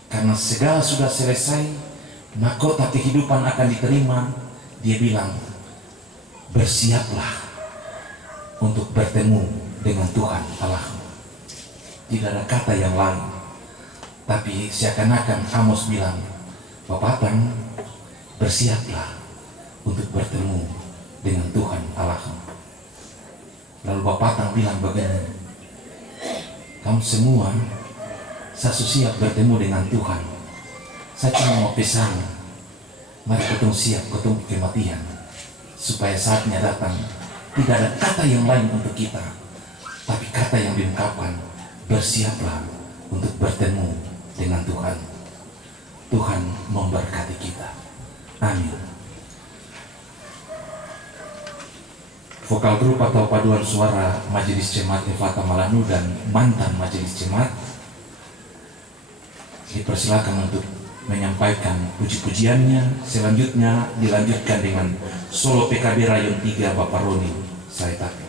karena segala sudah selesai, mahkota kehidupan akan diterima. Dia bilang, bersiaplah untuk bertemu dengan Tuhan Allahmu. Tidak ada kata yang lain. Tapi seakan-akan Amos bilang, Bapak Hatang, bersiaplah untuk bertemu dengan Tuhan Allahmu. Lalu Bapak Hatang bilang begini, kamu semua, saya siap bertemu dengan Tuhan. Saya cuma mau pesan, Mari ketemu siap ketemu kematian, supaya saatnya datang tidak ada kata yang lain untuk kita, tapi kata yang diungkapkan, bersiaplah untuk bertemu dengan Tuhan. Tuhan memberkati kita. Amin. Vokal grup atau paduan suara Majelis Jemaat Efata Malanu dan mantan Majelis Jemaat dipersilakan untuk menyampaikan puji-pujiannya. Selanjutnya dilanjutkan dengan solo PKB Rayon 3 Bapak Roni Saitake.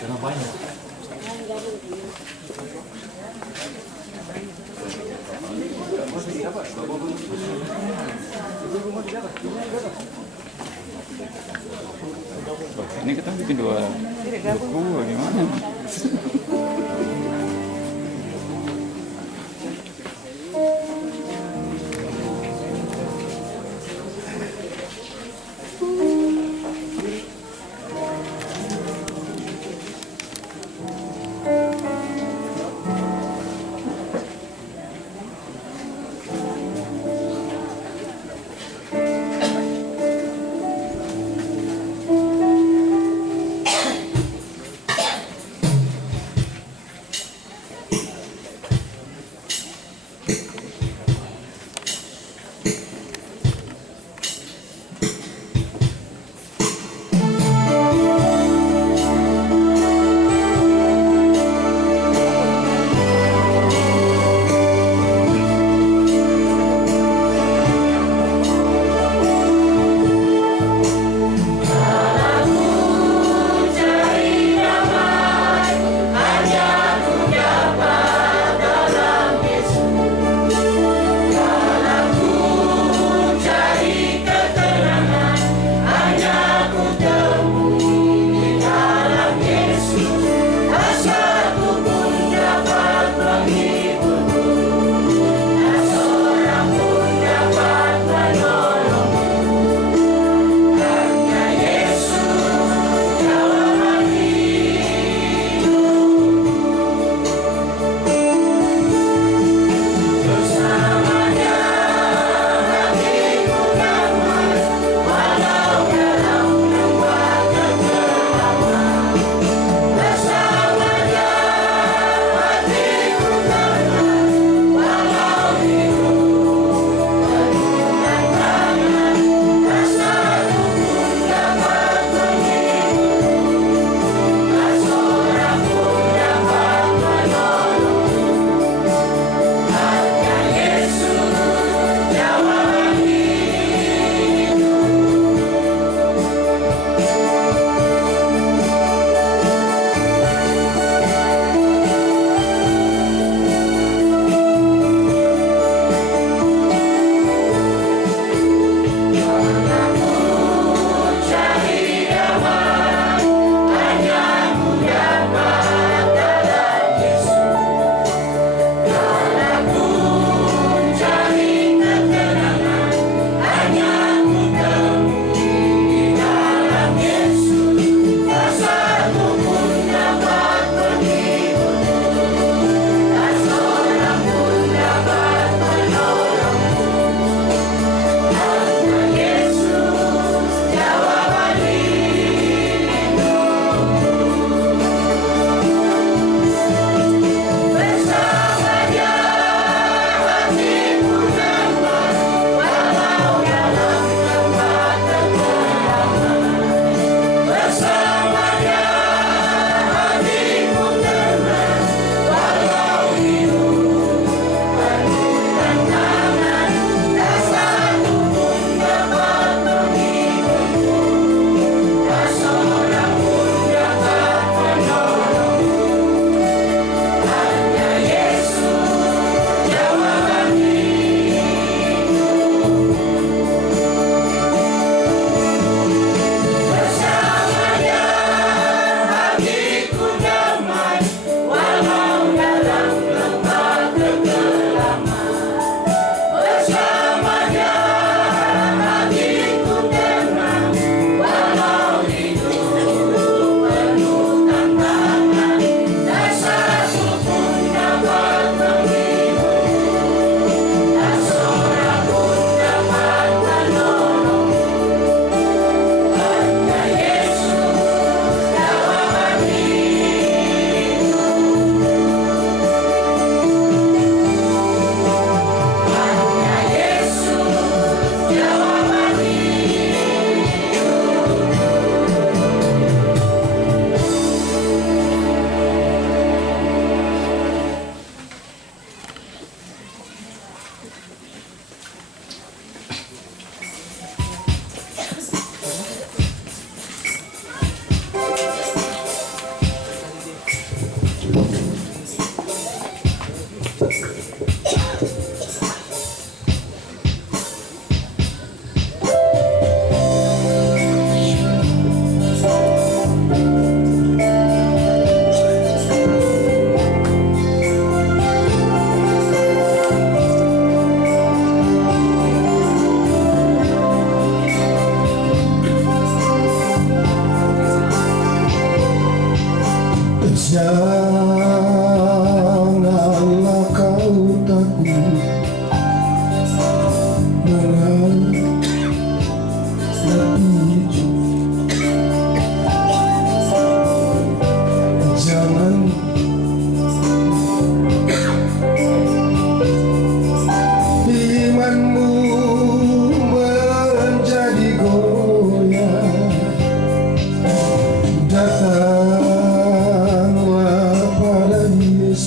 Karena banyak. Ini kita bikin dua buku gimana?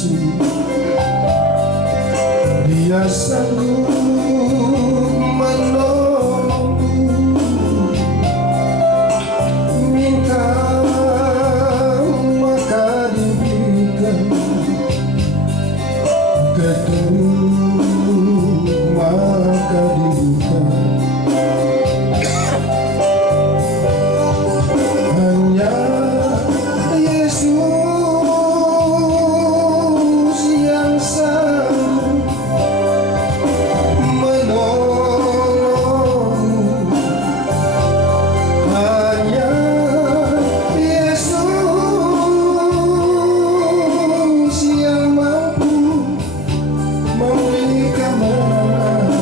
Yesus, Dia sanggup menolongku. Minta maka diberikan, ketuk maka dibuka. Hanya Yesus yang sanggup menolong. Hanya Yesus yang mampu memberi kemenangan.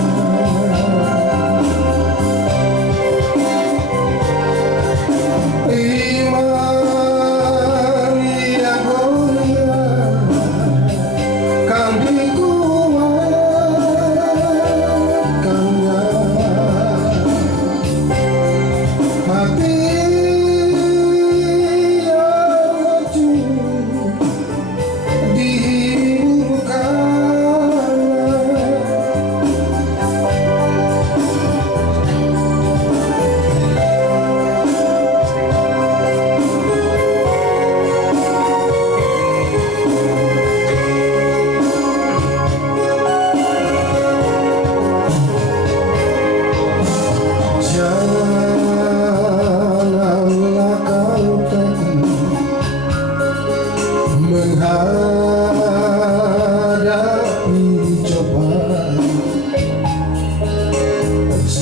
Iman yang mulia kan dikuatkannya. Hati yang hancur janganlah kau takut menghadapi cobaan.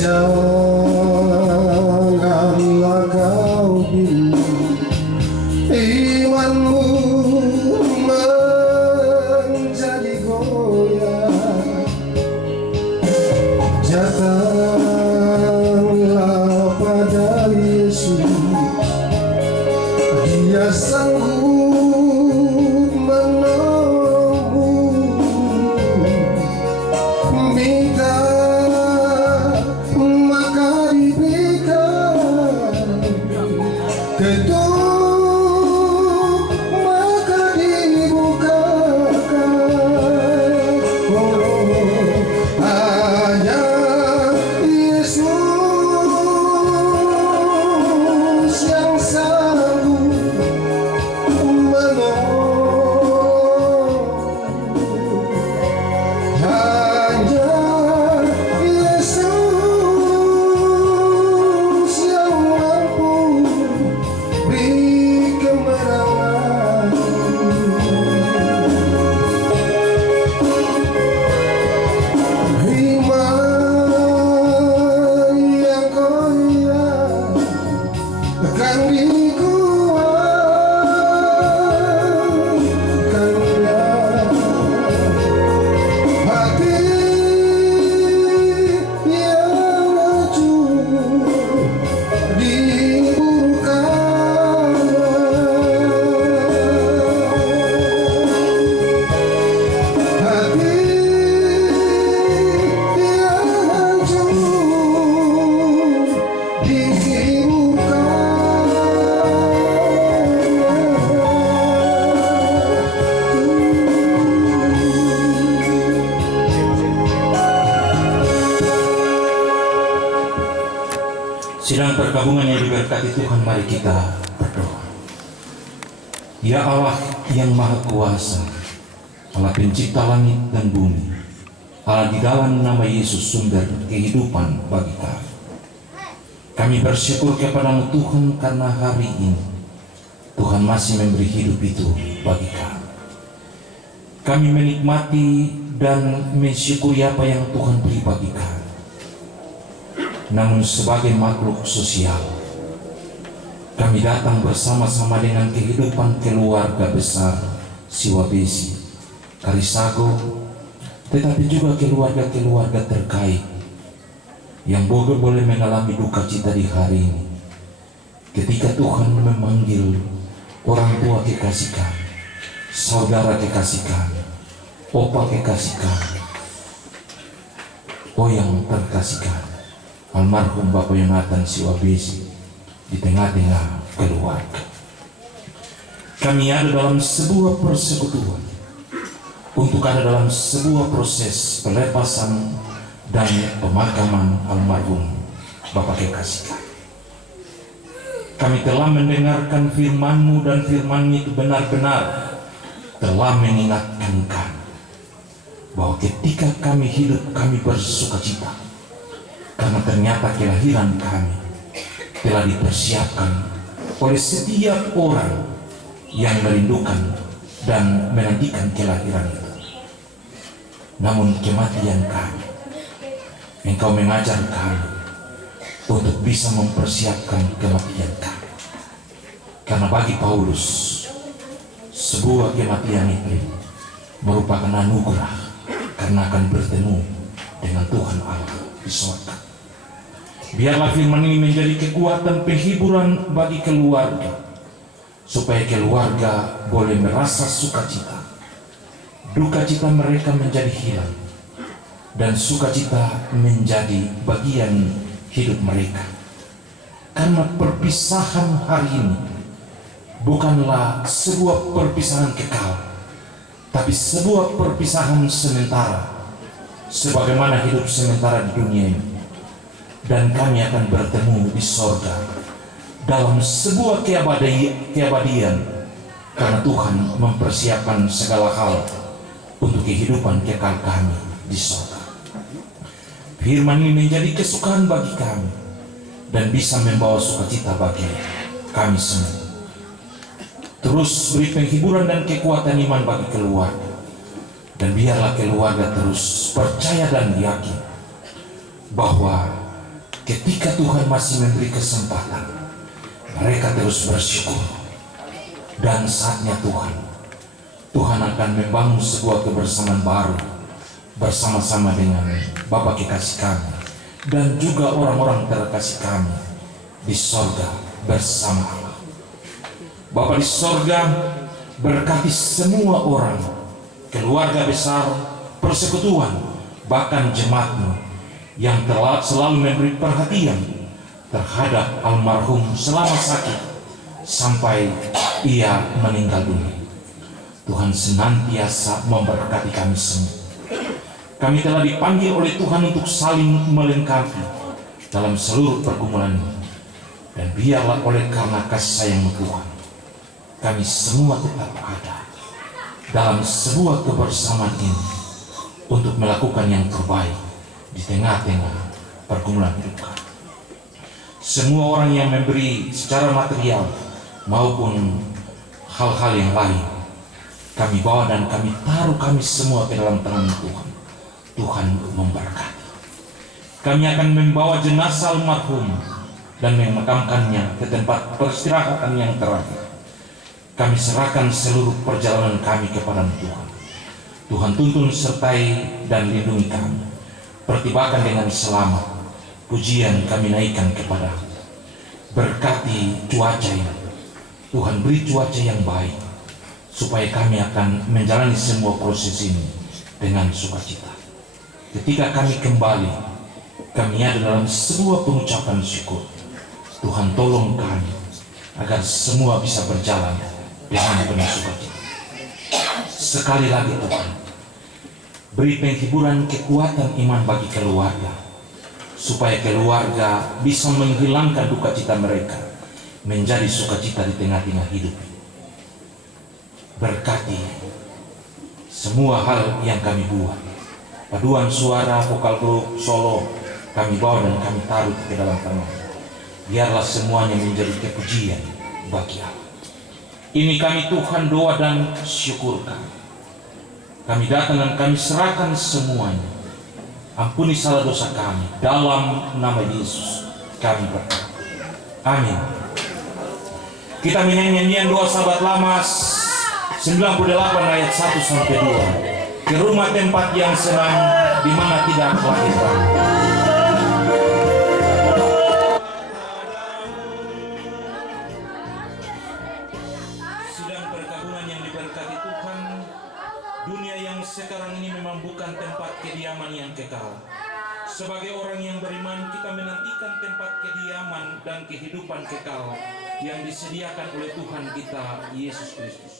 Janganlah kau bimbang, imanmu menjadi goyah. Datanglah pada Yesus, Dia sanggup menolongmu. Minta maka diberikan, ketuk maka dibukakan. Hanya Yesus yang sanggup menolong. Hanya Yesus yang mampu beri kemenangan. Iman yang koyak akan dikuatkannya. Hati yang hancur diburukannya. Hati yang hancur Sidang pergabungan yang diberkati Tuhan, mari kita berdoa. Ya Allah yang Maha Kuasa, Allah pencipta langit dan bumi, Allah di dalam nama Yesus sumber kehidupan bagi kami. Kami bersyukur kepadamu Tuhan karena hari ini Tuhan masih memberi hidup itu bagi kami. Kami menikmati dan mensyukuri apa yang Tuhan beri bagi kami. Namun sebagai makhluk sosial, kami datang bersama-sama dengan kehidupan keluarga besar Siwabesi, Karisago, tetapi juga keluarga-keluarga terkait yang boleh mengalami duka cita di hari ini. Ketika Tuhan memanggil orang tua kekasih kami, saudara kekasih kami, opa kekasih kami, yang terkasih kami, almarhum Bapak Yonatan Siwabesi, di tengah-tengah keluarga. Kami ada dalam sebuah persekutuan untuk ada dalam sebuah proses pelepasan dan pemakaman almarhum Bapak kekasih kami. Kami telah mendengarkan firman-Mu dan firman-Mu itu benar-benar telah mengingatkan kami bahwa ketika kami hidup kami bersukacita karena ternyata kelahiran kami telah dipersiapkan oleh setiap orang yang merindukan dan menantikan kelahiran itu. Namun kematian kami, Engkau mengajar kami untuk bisa mempersiapkan kematian kami. Karena bagi Paulus, sebuah kematian itu merupakan anugerah karena akan bertemu dengan Tuhan Allah di surga. Biarlah firman ini menjadi kekuatan penghiburan bagi keluarga, supaya keluarga boleh merasa sukacita. Duka cita mereka menjadi hilang, dan sukacita menjadi bagian hidup mereka. Karena perpisahan hari ini bukanlah sebuah perpisahan kekal, tapi sebuah perpisahan sementara, sebagaimana hidup sementara di dunia ini. Dan kami akan bertemu di sorga dalam sebuah keabadian, karena Tuhan mempersiapkan segala hal untuk kehidupan kekal kami di sorga. Firman ini menjadi kesukaan bagi kami dan bisa membawa sukacita bagi kami semua. Terus beri penghiburan dan kekuatan iman bagi keluarga, dan biarlah keluarga terus percaya dan yakin bahwa ketika Tuhan masih memberi kesempatan, mereka terus bersyukur. Dan saatnya Tuhan akan membangun sebuah kebersamaan baru bersama-sama dengan Bapak kekasih kami dan juga orang-orang terkasih kami di sorga bersama Allah. Bapak di sorga, berkati semua orang, keluarga besar, persekutuan, bahkan jemaat-Mu yang telah selalu memberi perhatian terhadap almarhum selama sakit sampai ia meninggal dunia. Tuhan senantiasa memberkati kami semua. Kami telah dipanggil oleh Tuhan untuk saling melengkapi dalam seluruh pergumulan ini. Dan biarlah oleh karena kasih sayang Tuhan, kami semua tetap ada dalam sebuah kebersamaan ini untuk melakukan yang terbaik di tengah-tengah pergumulan hidup kami. Semua orang yang memberi secara material maupun hal-hal yang lain, kami bawa dan kami taruh kami semua ke dalam tangan Tuhan. Tuhan memberkati. Kami akan membawa jenazah almarhum dan memakamkannya ke tempat peristirahatan yang terakhir. Kami serahkan seluruh perjalanan kami kepada Tuhan. Tuhan tuntun sertai dan lindungi kami. Pertibakan dengan selamat, pujian kami naikkan kepada. Berkati cuaca ini, Tuhan beri cuaca yang baik, supaya kami akan menjalani semua proses ini dengan sukacita. Ketika kami kembali, kami ada dalam sebuah pengucapan syukur. Tuhan tolong kami, agar semua bisa berjalan dengan penuh sukacita. Sekali lagi Tuhan, beri penghiburan kekuatan iman bagi keluarga, supaya keluarga bisa menghilangkan duka cita mereka menjadi sukacita di tengah-tengah hidup. Berkati semua hal yang kami buat, paduan suara, vokal grup, solo, kami bawa dan kami taruh ke dalam tangan. Biarlah semuanya menjadi kepujian bagi Allah. Ini kami Tuhan doa dan syukur kami. Kami datang dan kami serahkan semuanya. Ampuni salah dosa kami. Dalam nama Yesus kami berdoa. Amin. Kita menyanyi nyanyian doa sahabat lama 98 ayat 1-2. Ke rumah tempat yang senang, di mana tidak kelahiran. Sidang perkabungan yang diberkati Tuhan, dunia yang sekarang ini memang bukan tempat kediaman yang kekal. Sebagai orang yang beriman, kita menantikan tempat kediaman dan kehidupan kekal yang disediakan oleh Tuhan kita Yesus Kristus.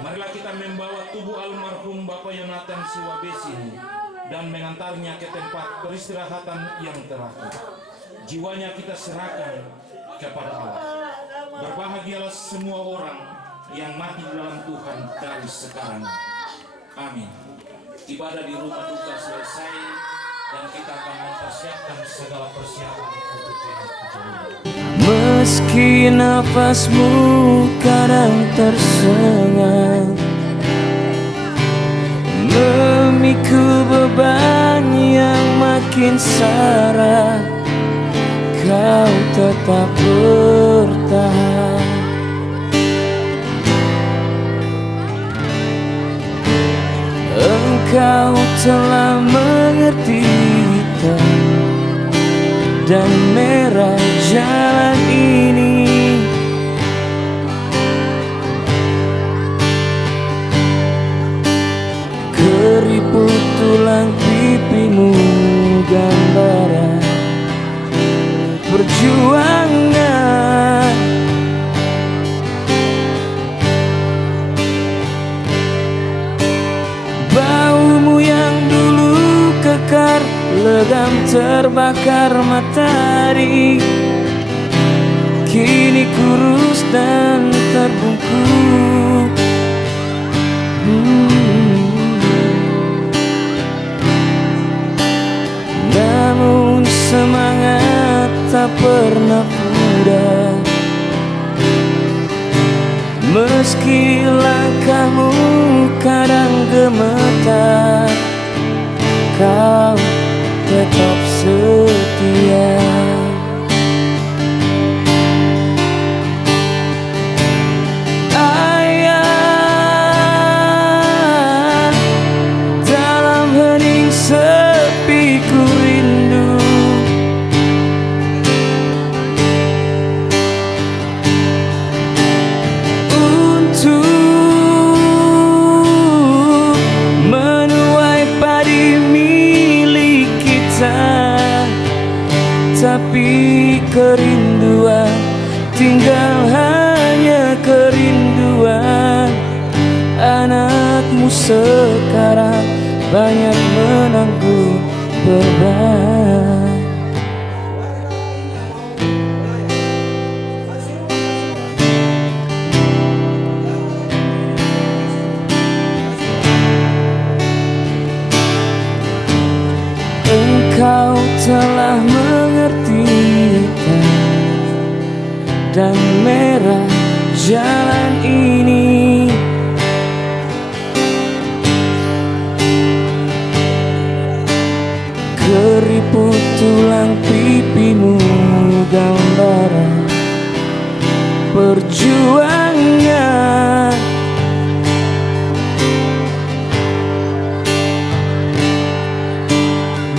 Marilah kita membawa tubuh almarhum Bapak Yonatan Siwabesi dan mengantarnya ke tempat peristirahatan yang terakhir. Jiwanya kita serahkan kepada Allah. Berbahagialah semua orang yang mati di dalam Tuhan dari sekarang. Amin. Ibadah di rumah duka selesai dan kita akan mempersiapkan segala persiapan untuk kejadian. Meski nafasmu kadang tersengal, memikul beban yang makin sara, kau tetap bertahan. Engkau telah mengerti hitam dan merah jalan ini. Keriput tulang pipimu gambaran perjuangan. Baumu yang dulu kekar, legam terbakar matahari, kini kurus dan terbungkuk. Namun semangat tak pernah pudar. Meski langkahmu kadang gemetar, kau tetap setia. Ayah, dalam hening sepi ku rindu. Untuk menuai padi milik kita, tapi kerinduan tinggal hanya kerinduan. Anakmu sekarang banyak menanggung beban. Engkau telah mengerti hitam dan merah jalan ini. Keriput tulang pipimu gambaran perjuangan.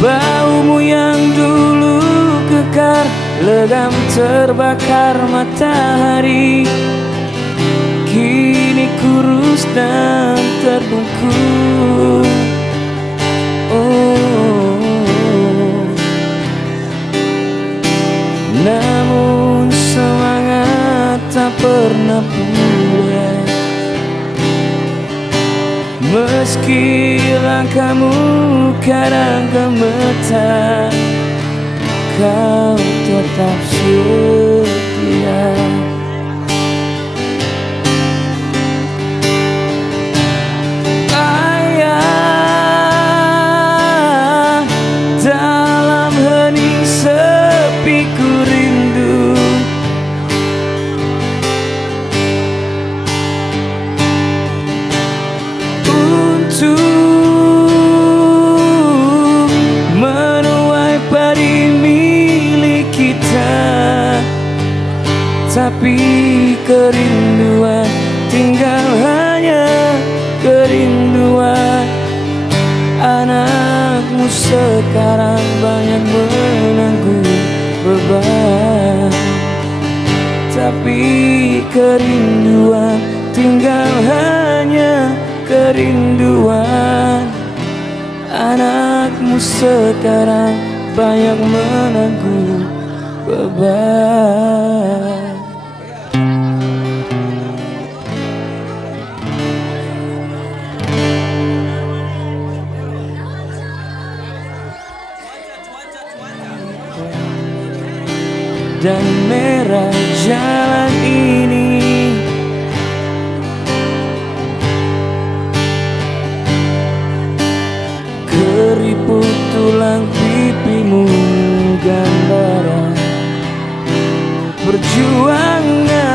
Baumu yang dulu kekar, legam terbakar matahari, kini kurus dan terbungkuk. Namun semangat tak pernah pudar. Meski langkahmu kadang gemetar, kau tetap setia. Ayah, dalam hening sepi ku rindu. Untuk menuai padi milik kita, tapi kerinduan tinggal hanya kerinduan. Anakmu sekarang banyak menanggung beban, tapi kerinduan tinggal hanya kerinduan. Anakmu sekarang banyak menanggung beban. dan merah jalan ini. Keriput tulang pipimu gambaran perjuangan.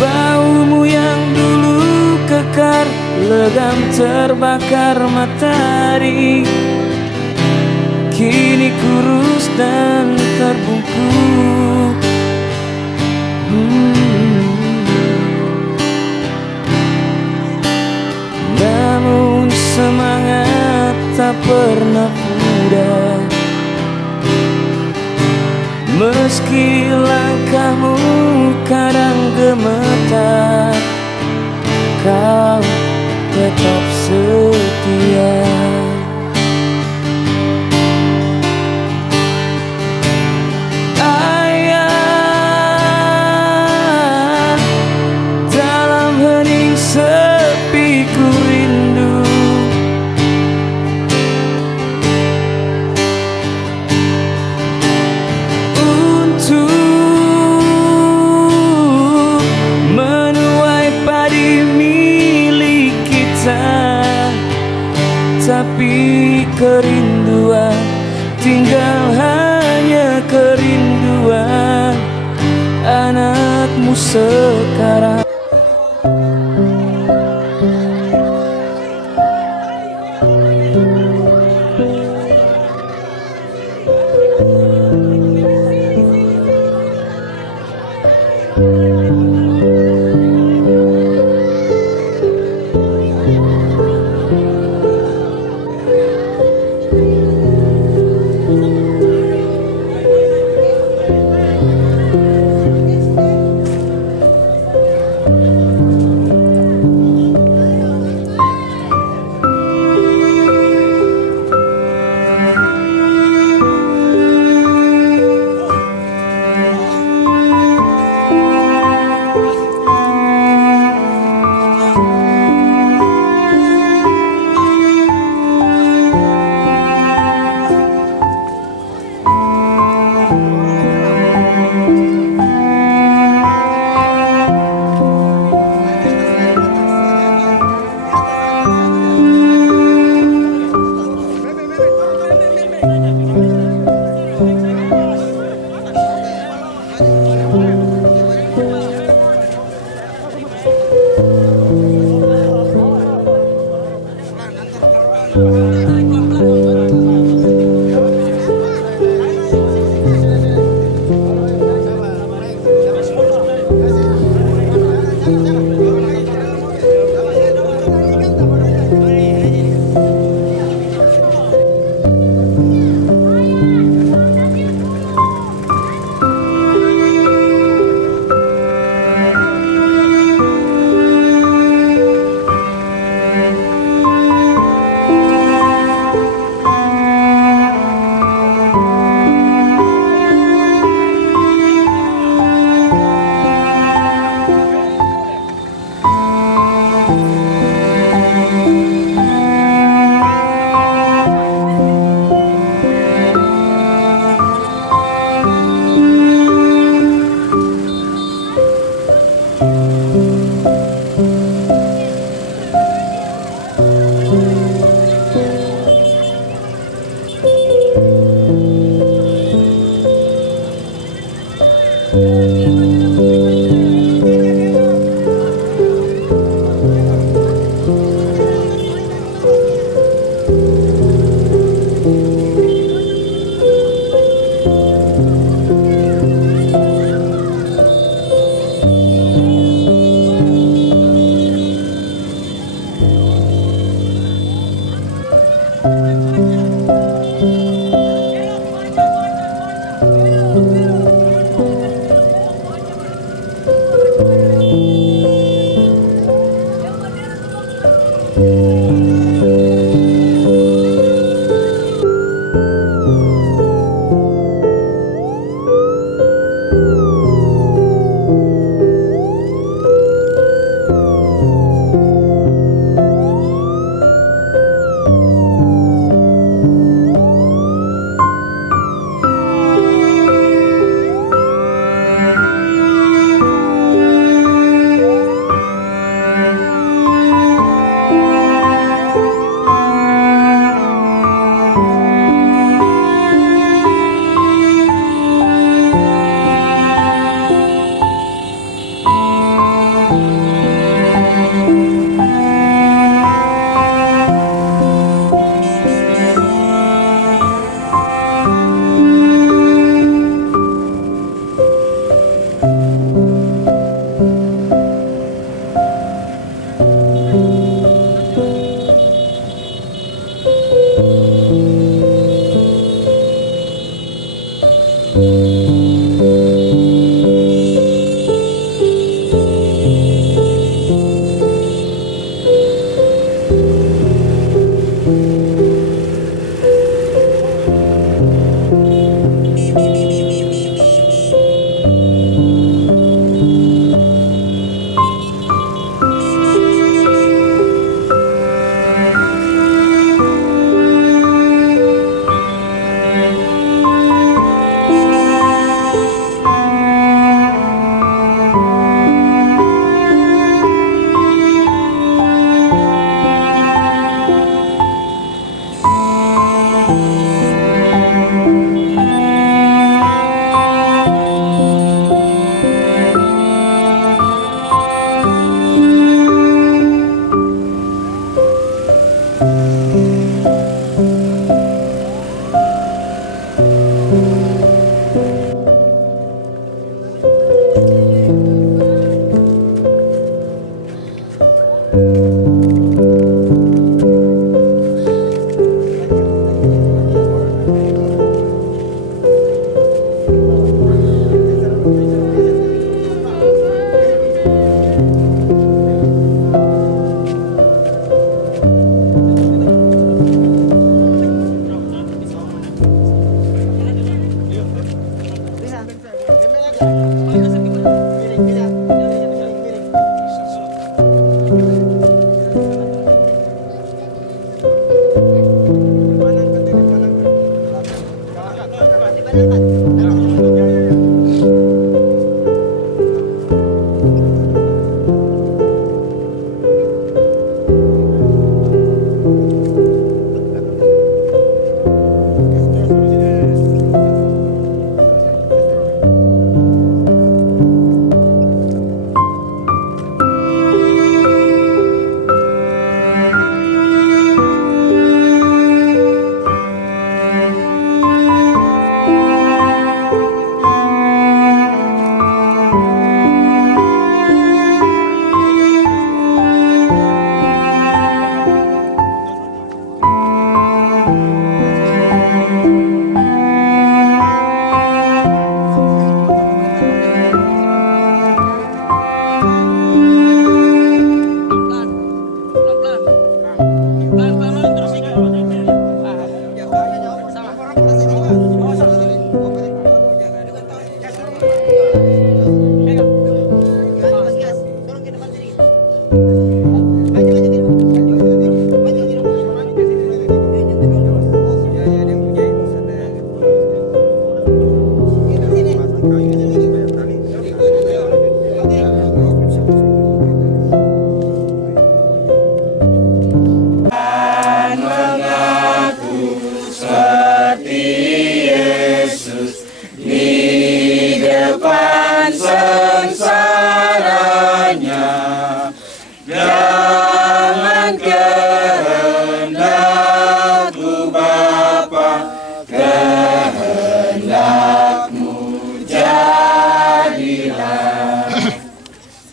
Baumu yang dulu kekar, legam terbakar matahari, kini kurus dan terbungkuk. Namun semangat tak pernah pudar, meski langkahmu kadang gemetar, kau tetap setia. Ayah, dalam hening sepi ku rindu, untuk menuai padi milik kita. Tapi kerinduan tinggal hanya kerinduan anakmu sekarang.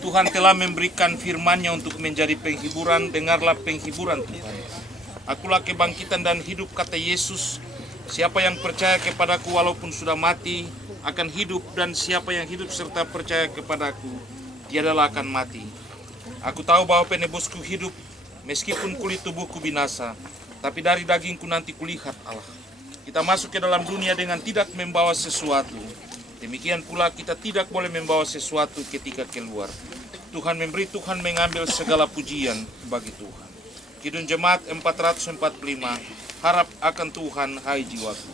Tuhan telah memberikan firman-Nya untuk menjadi penghiburan, dengarlah penghiburan Tuhan. Akulah kebangkitan dan hidup, kata Yesus. Siapa yang percaya kepadaku walaupun sudah mati akan hidup, dan siapa yang hidup serta percaya kepadaku tiadalah akan mati. Aku tahu bahwa penebusku hidup, meskipun kulit tubuhku binasa, tapi dari dagingku nanti kulihat Allah. Kita masuk ke dalam dunia dengan tidak membawa sesuatu. Demikian pula kita tidak boleh membawa sesuatu ketika keluar. Tuhan memberi, Tuhan mengambil, segala pujian bagi Tuhan. Kidung Jemaat 445, harap akan Tuhan, hai jiwaku.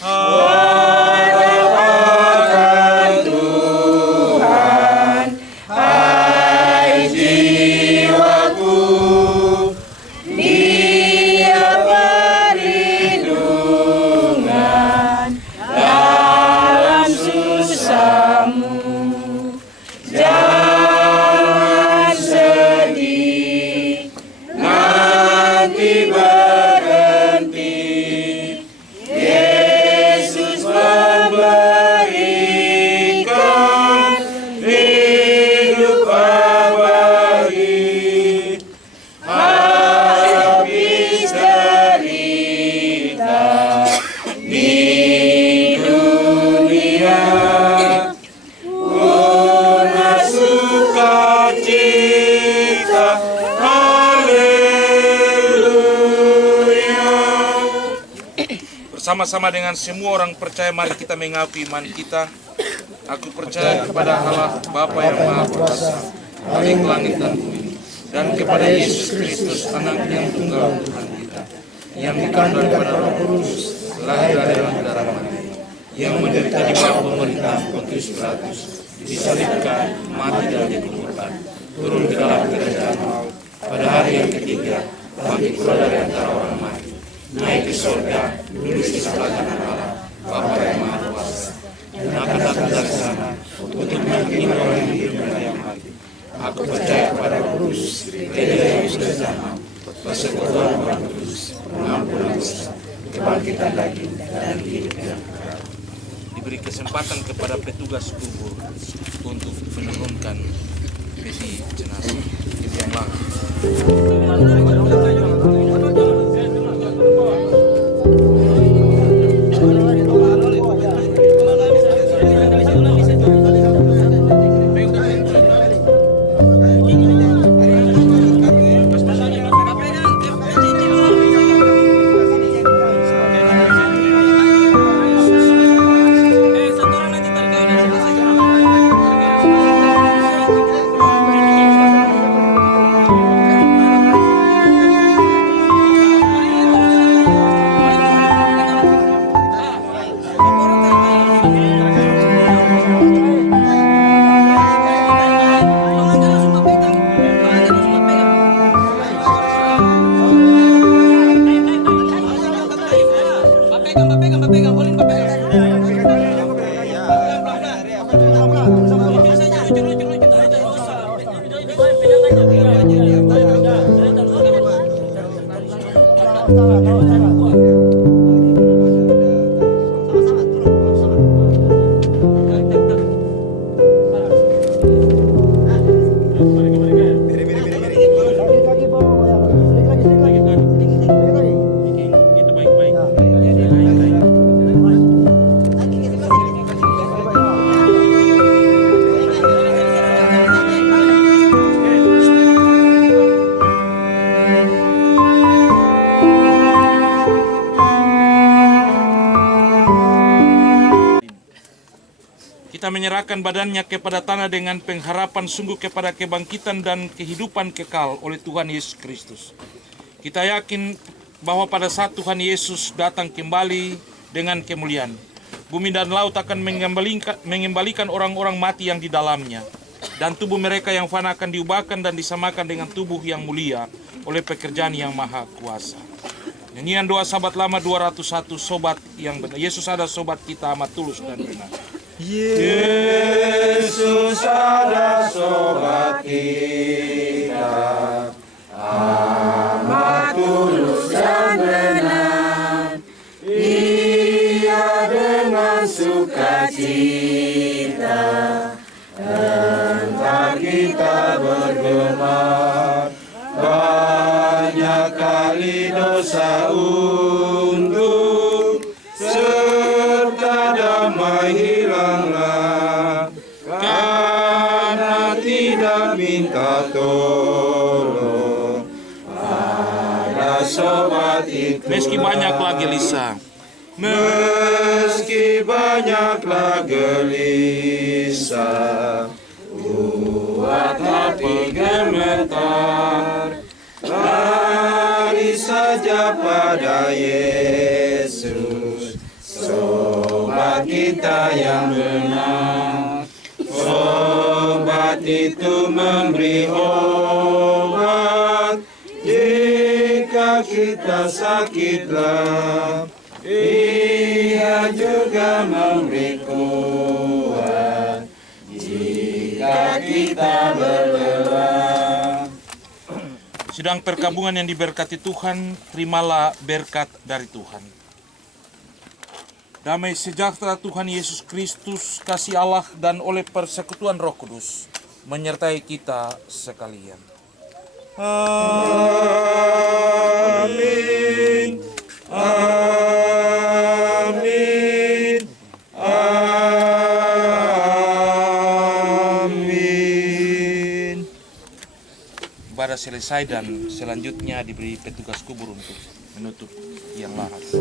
Harap akan Tuhan, hai jiwaku. Dia perlindungan dalam susahmu. Jangan sedih, nanti berhenti. Yesus memberikan hidup abadi. Habis derita di dunia, purna sukacita. Haleluya. Bersama-sama dengan semua orang percaya, mari kita mengaku iman kita. Aku percaya kepada Allah Bapa yang Maha Kuasa, Khalik langit dan bumi, dan kepada Yesus Kristus, Anak yang tunggal Tuhan kita, yang dikandung pada Roh Kudus, lahir dari darah Maria, yang menderita di bawah pemerintahan Pontius Pilatus, disalibkan, mati dan dikuburkan, turun ke dalam kerajaan maut, pada hari yang ketiga bangkit pula dari antara orang mati, naik ke surga, duduk di sebelah kanan Allah, Bapa yang Maha Kuasa, dan akan datang dari sana untuk menghakimi orang yang hidup dan yang mati. Aku percaya kepada Kudus, gereja yang sudah zaman, persekutuan orang kudus, pengampunan dosa, kebangkitan daging, dan hidup yang kekal. Diberi kesempatan kepada petugas kubur untuk menurunkan peti jenazah. Itu yang lain. Kita menyerahkan badannya kepada tanah dengan pengharapan sungguh kepada kebangkitan dan kehidupan kekal oleh Tuhan Yesus Kristus. Kita yakin bahwa pada saat Tuhan Yesus datang kembali dengan kemuliaan, bumi dan laut akan mengembalikan orang-orang mati yang di dalamnya, dan tubuh mereka yang fana akan diubahkan dan disamakan dengan tubuh yang mulia oleh pekerjaan yang Maha Kuasa. Nyanyian doa sahabat lama 201, sobat yang benar. Yesus ada sobat kita amat tulus dan benar. Yesus ada sobat kita amat tulus dan benar. Ia dengan sukacita hendak kita dosa untuk serta damai hilanglah, karena tidak minta tolong pada sobat itu. Meski banyaklah gelisah, meski banyaklah gelisah, buat hati gemetar, lari saja pada Yesus, sobat kita yang benar. Sobat itu memberi obat jika kita sakitlah, Ia juga memberi kuat jika kita berlelah. Sedang perkabungan yang diberkati Tuhan, terimalah berkat dari Tuhan. Damai sejahtera Tuhan Yesus Kristus, kasih Allah dan oleh persekutuan Roh Kudus menyertai kita sekalian. Amin. Amin. Amin. Ibadah selesai dan selanjutnya diberi petugas kubur untuk menutup yang laras.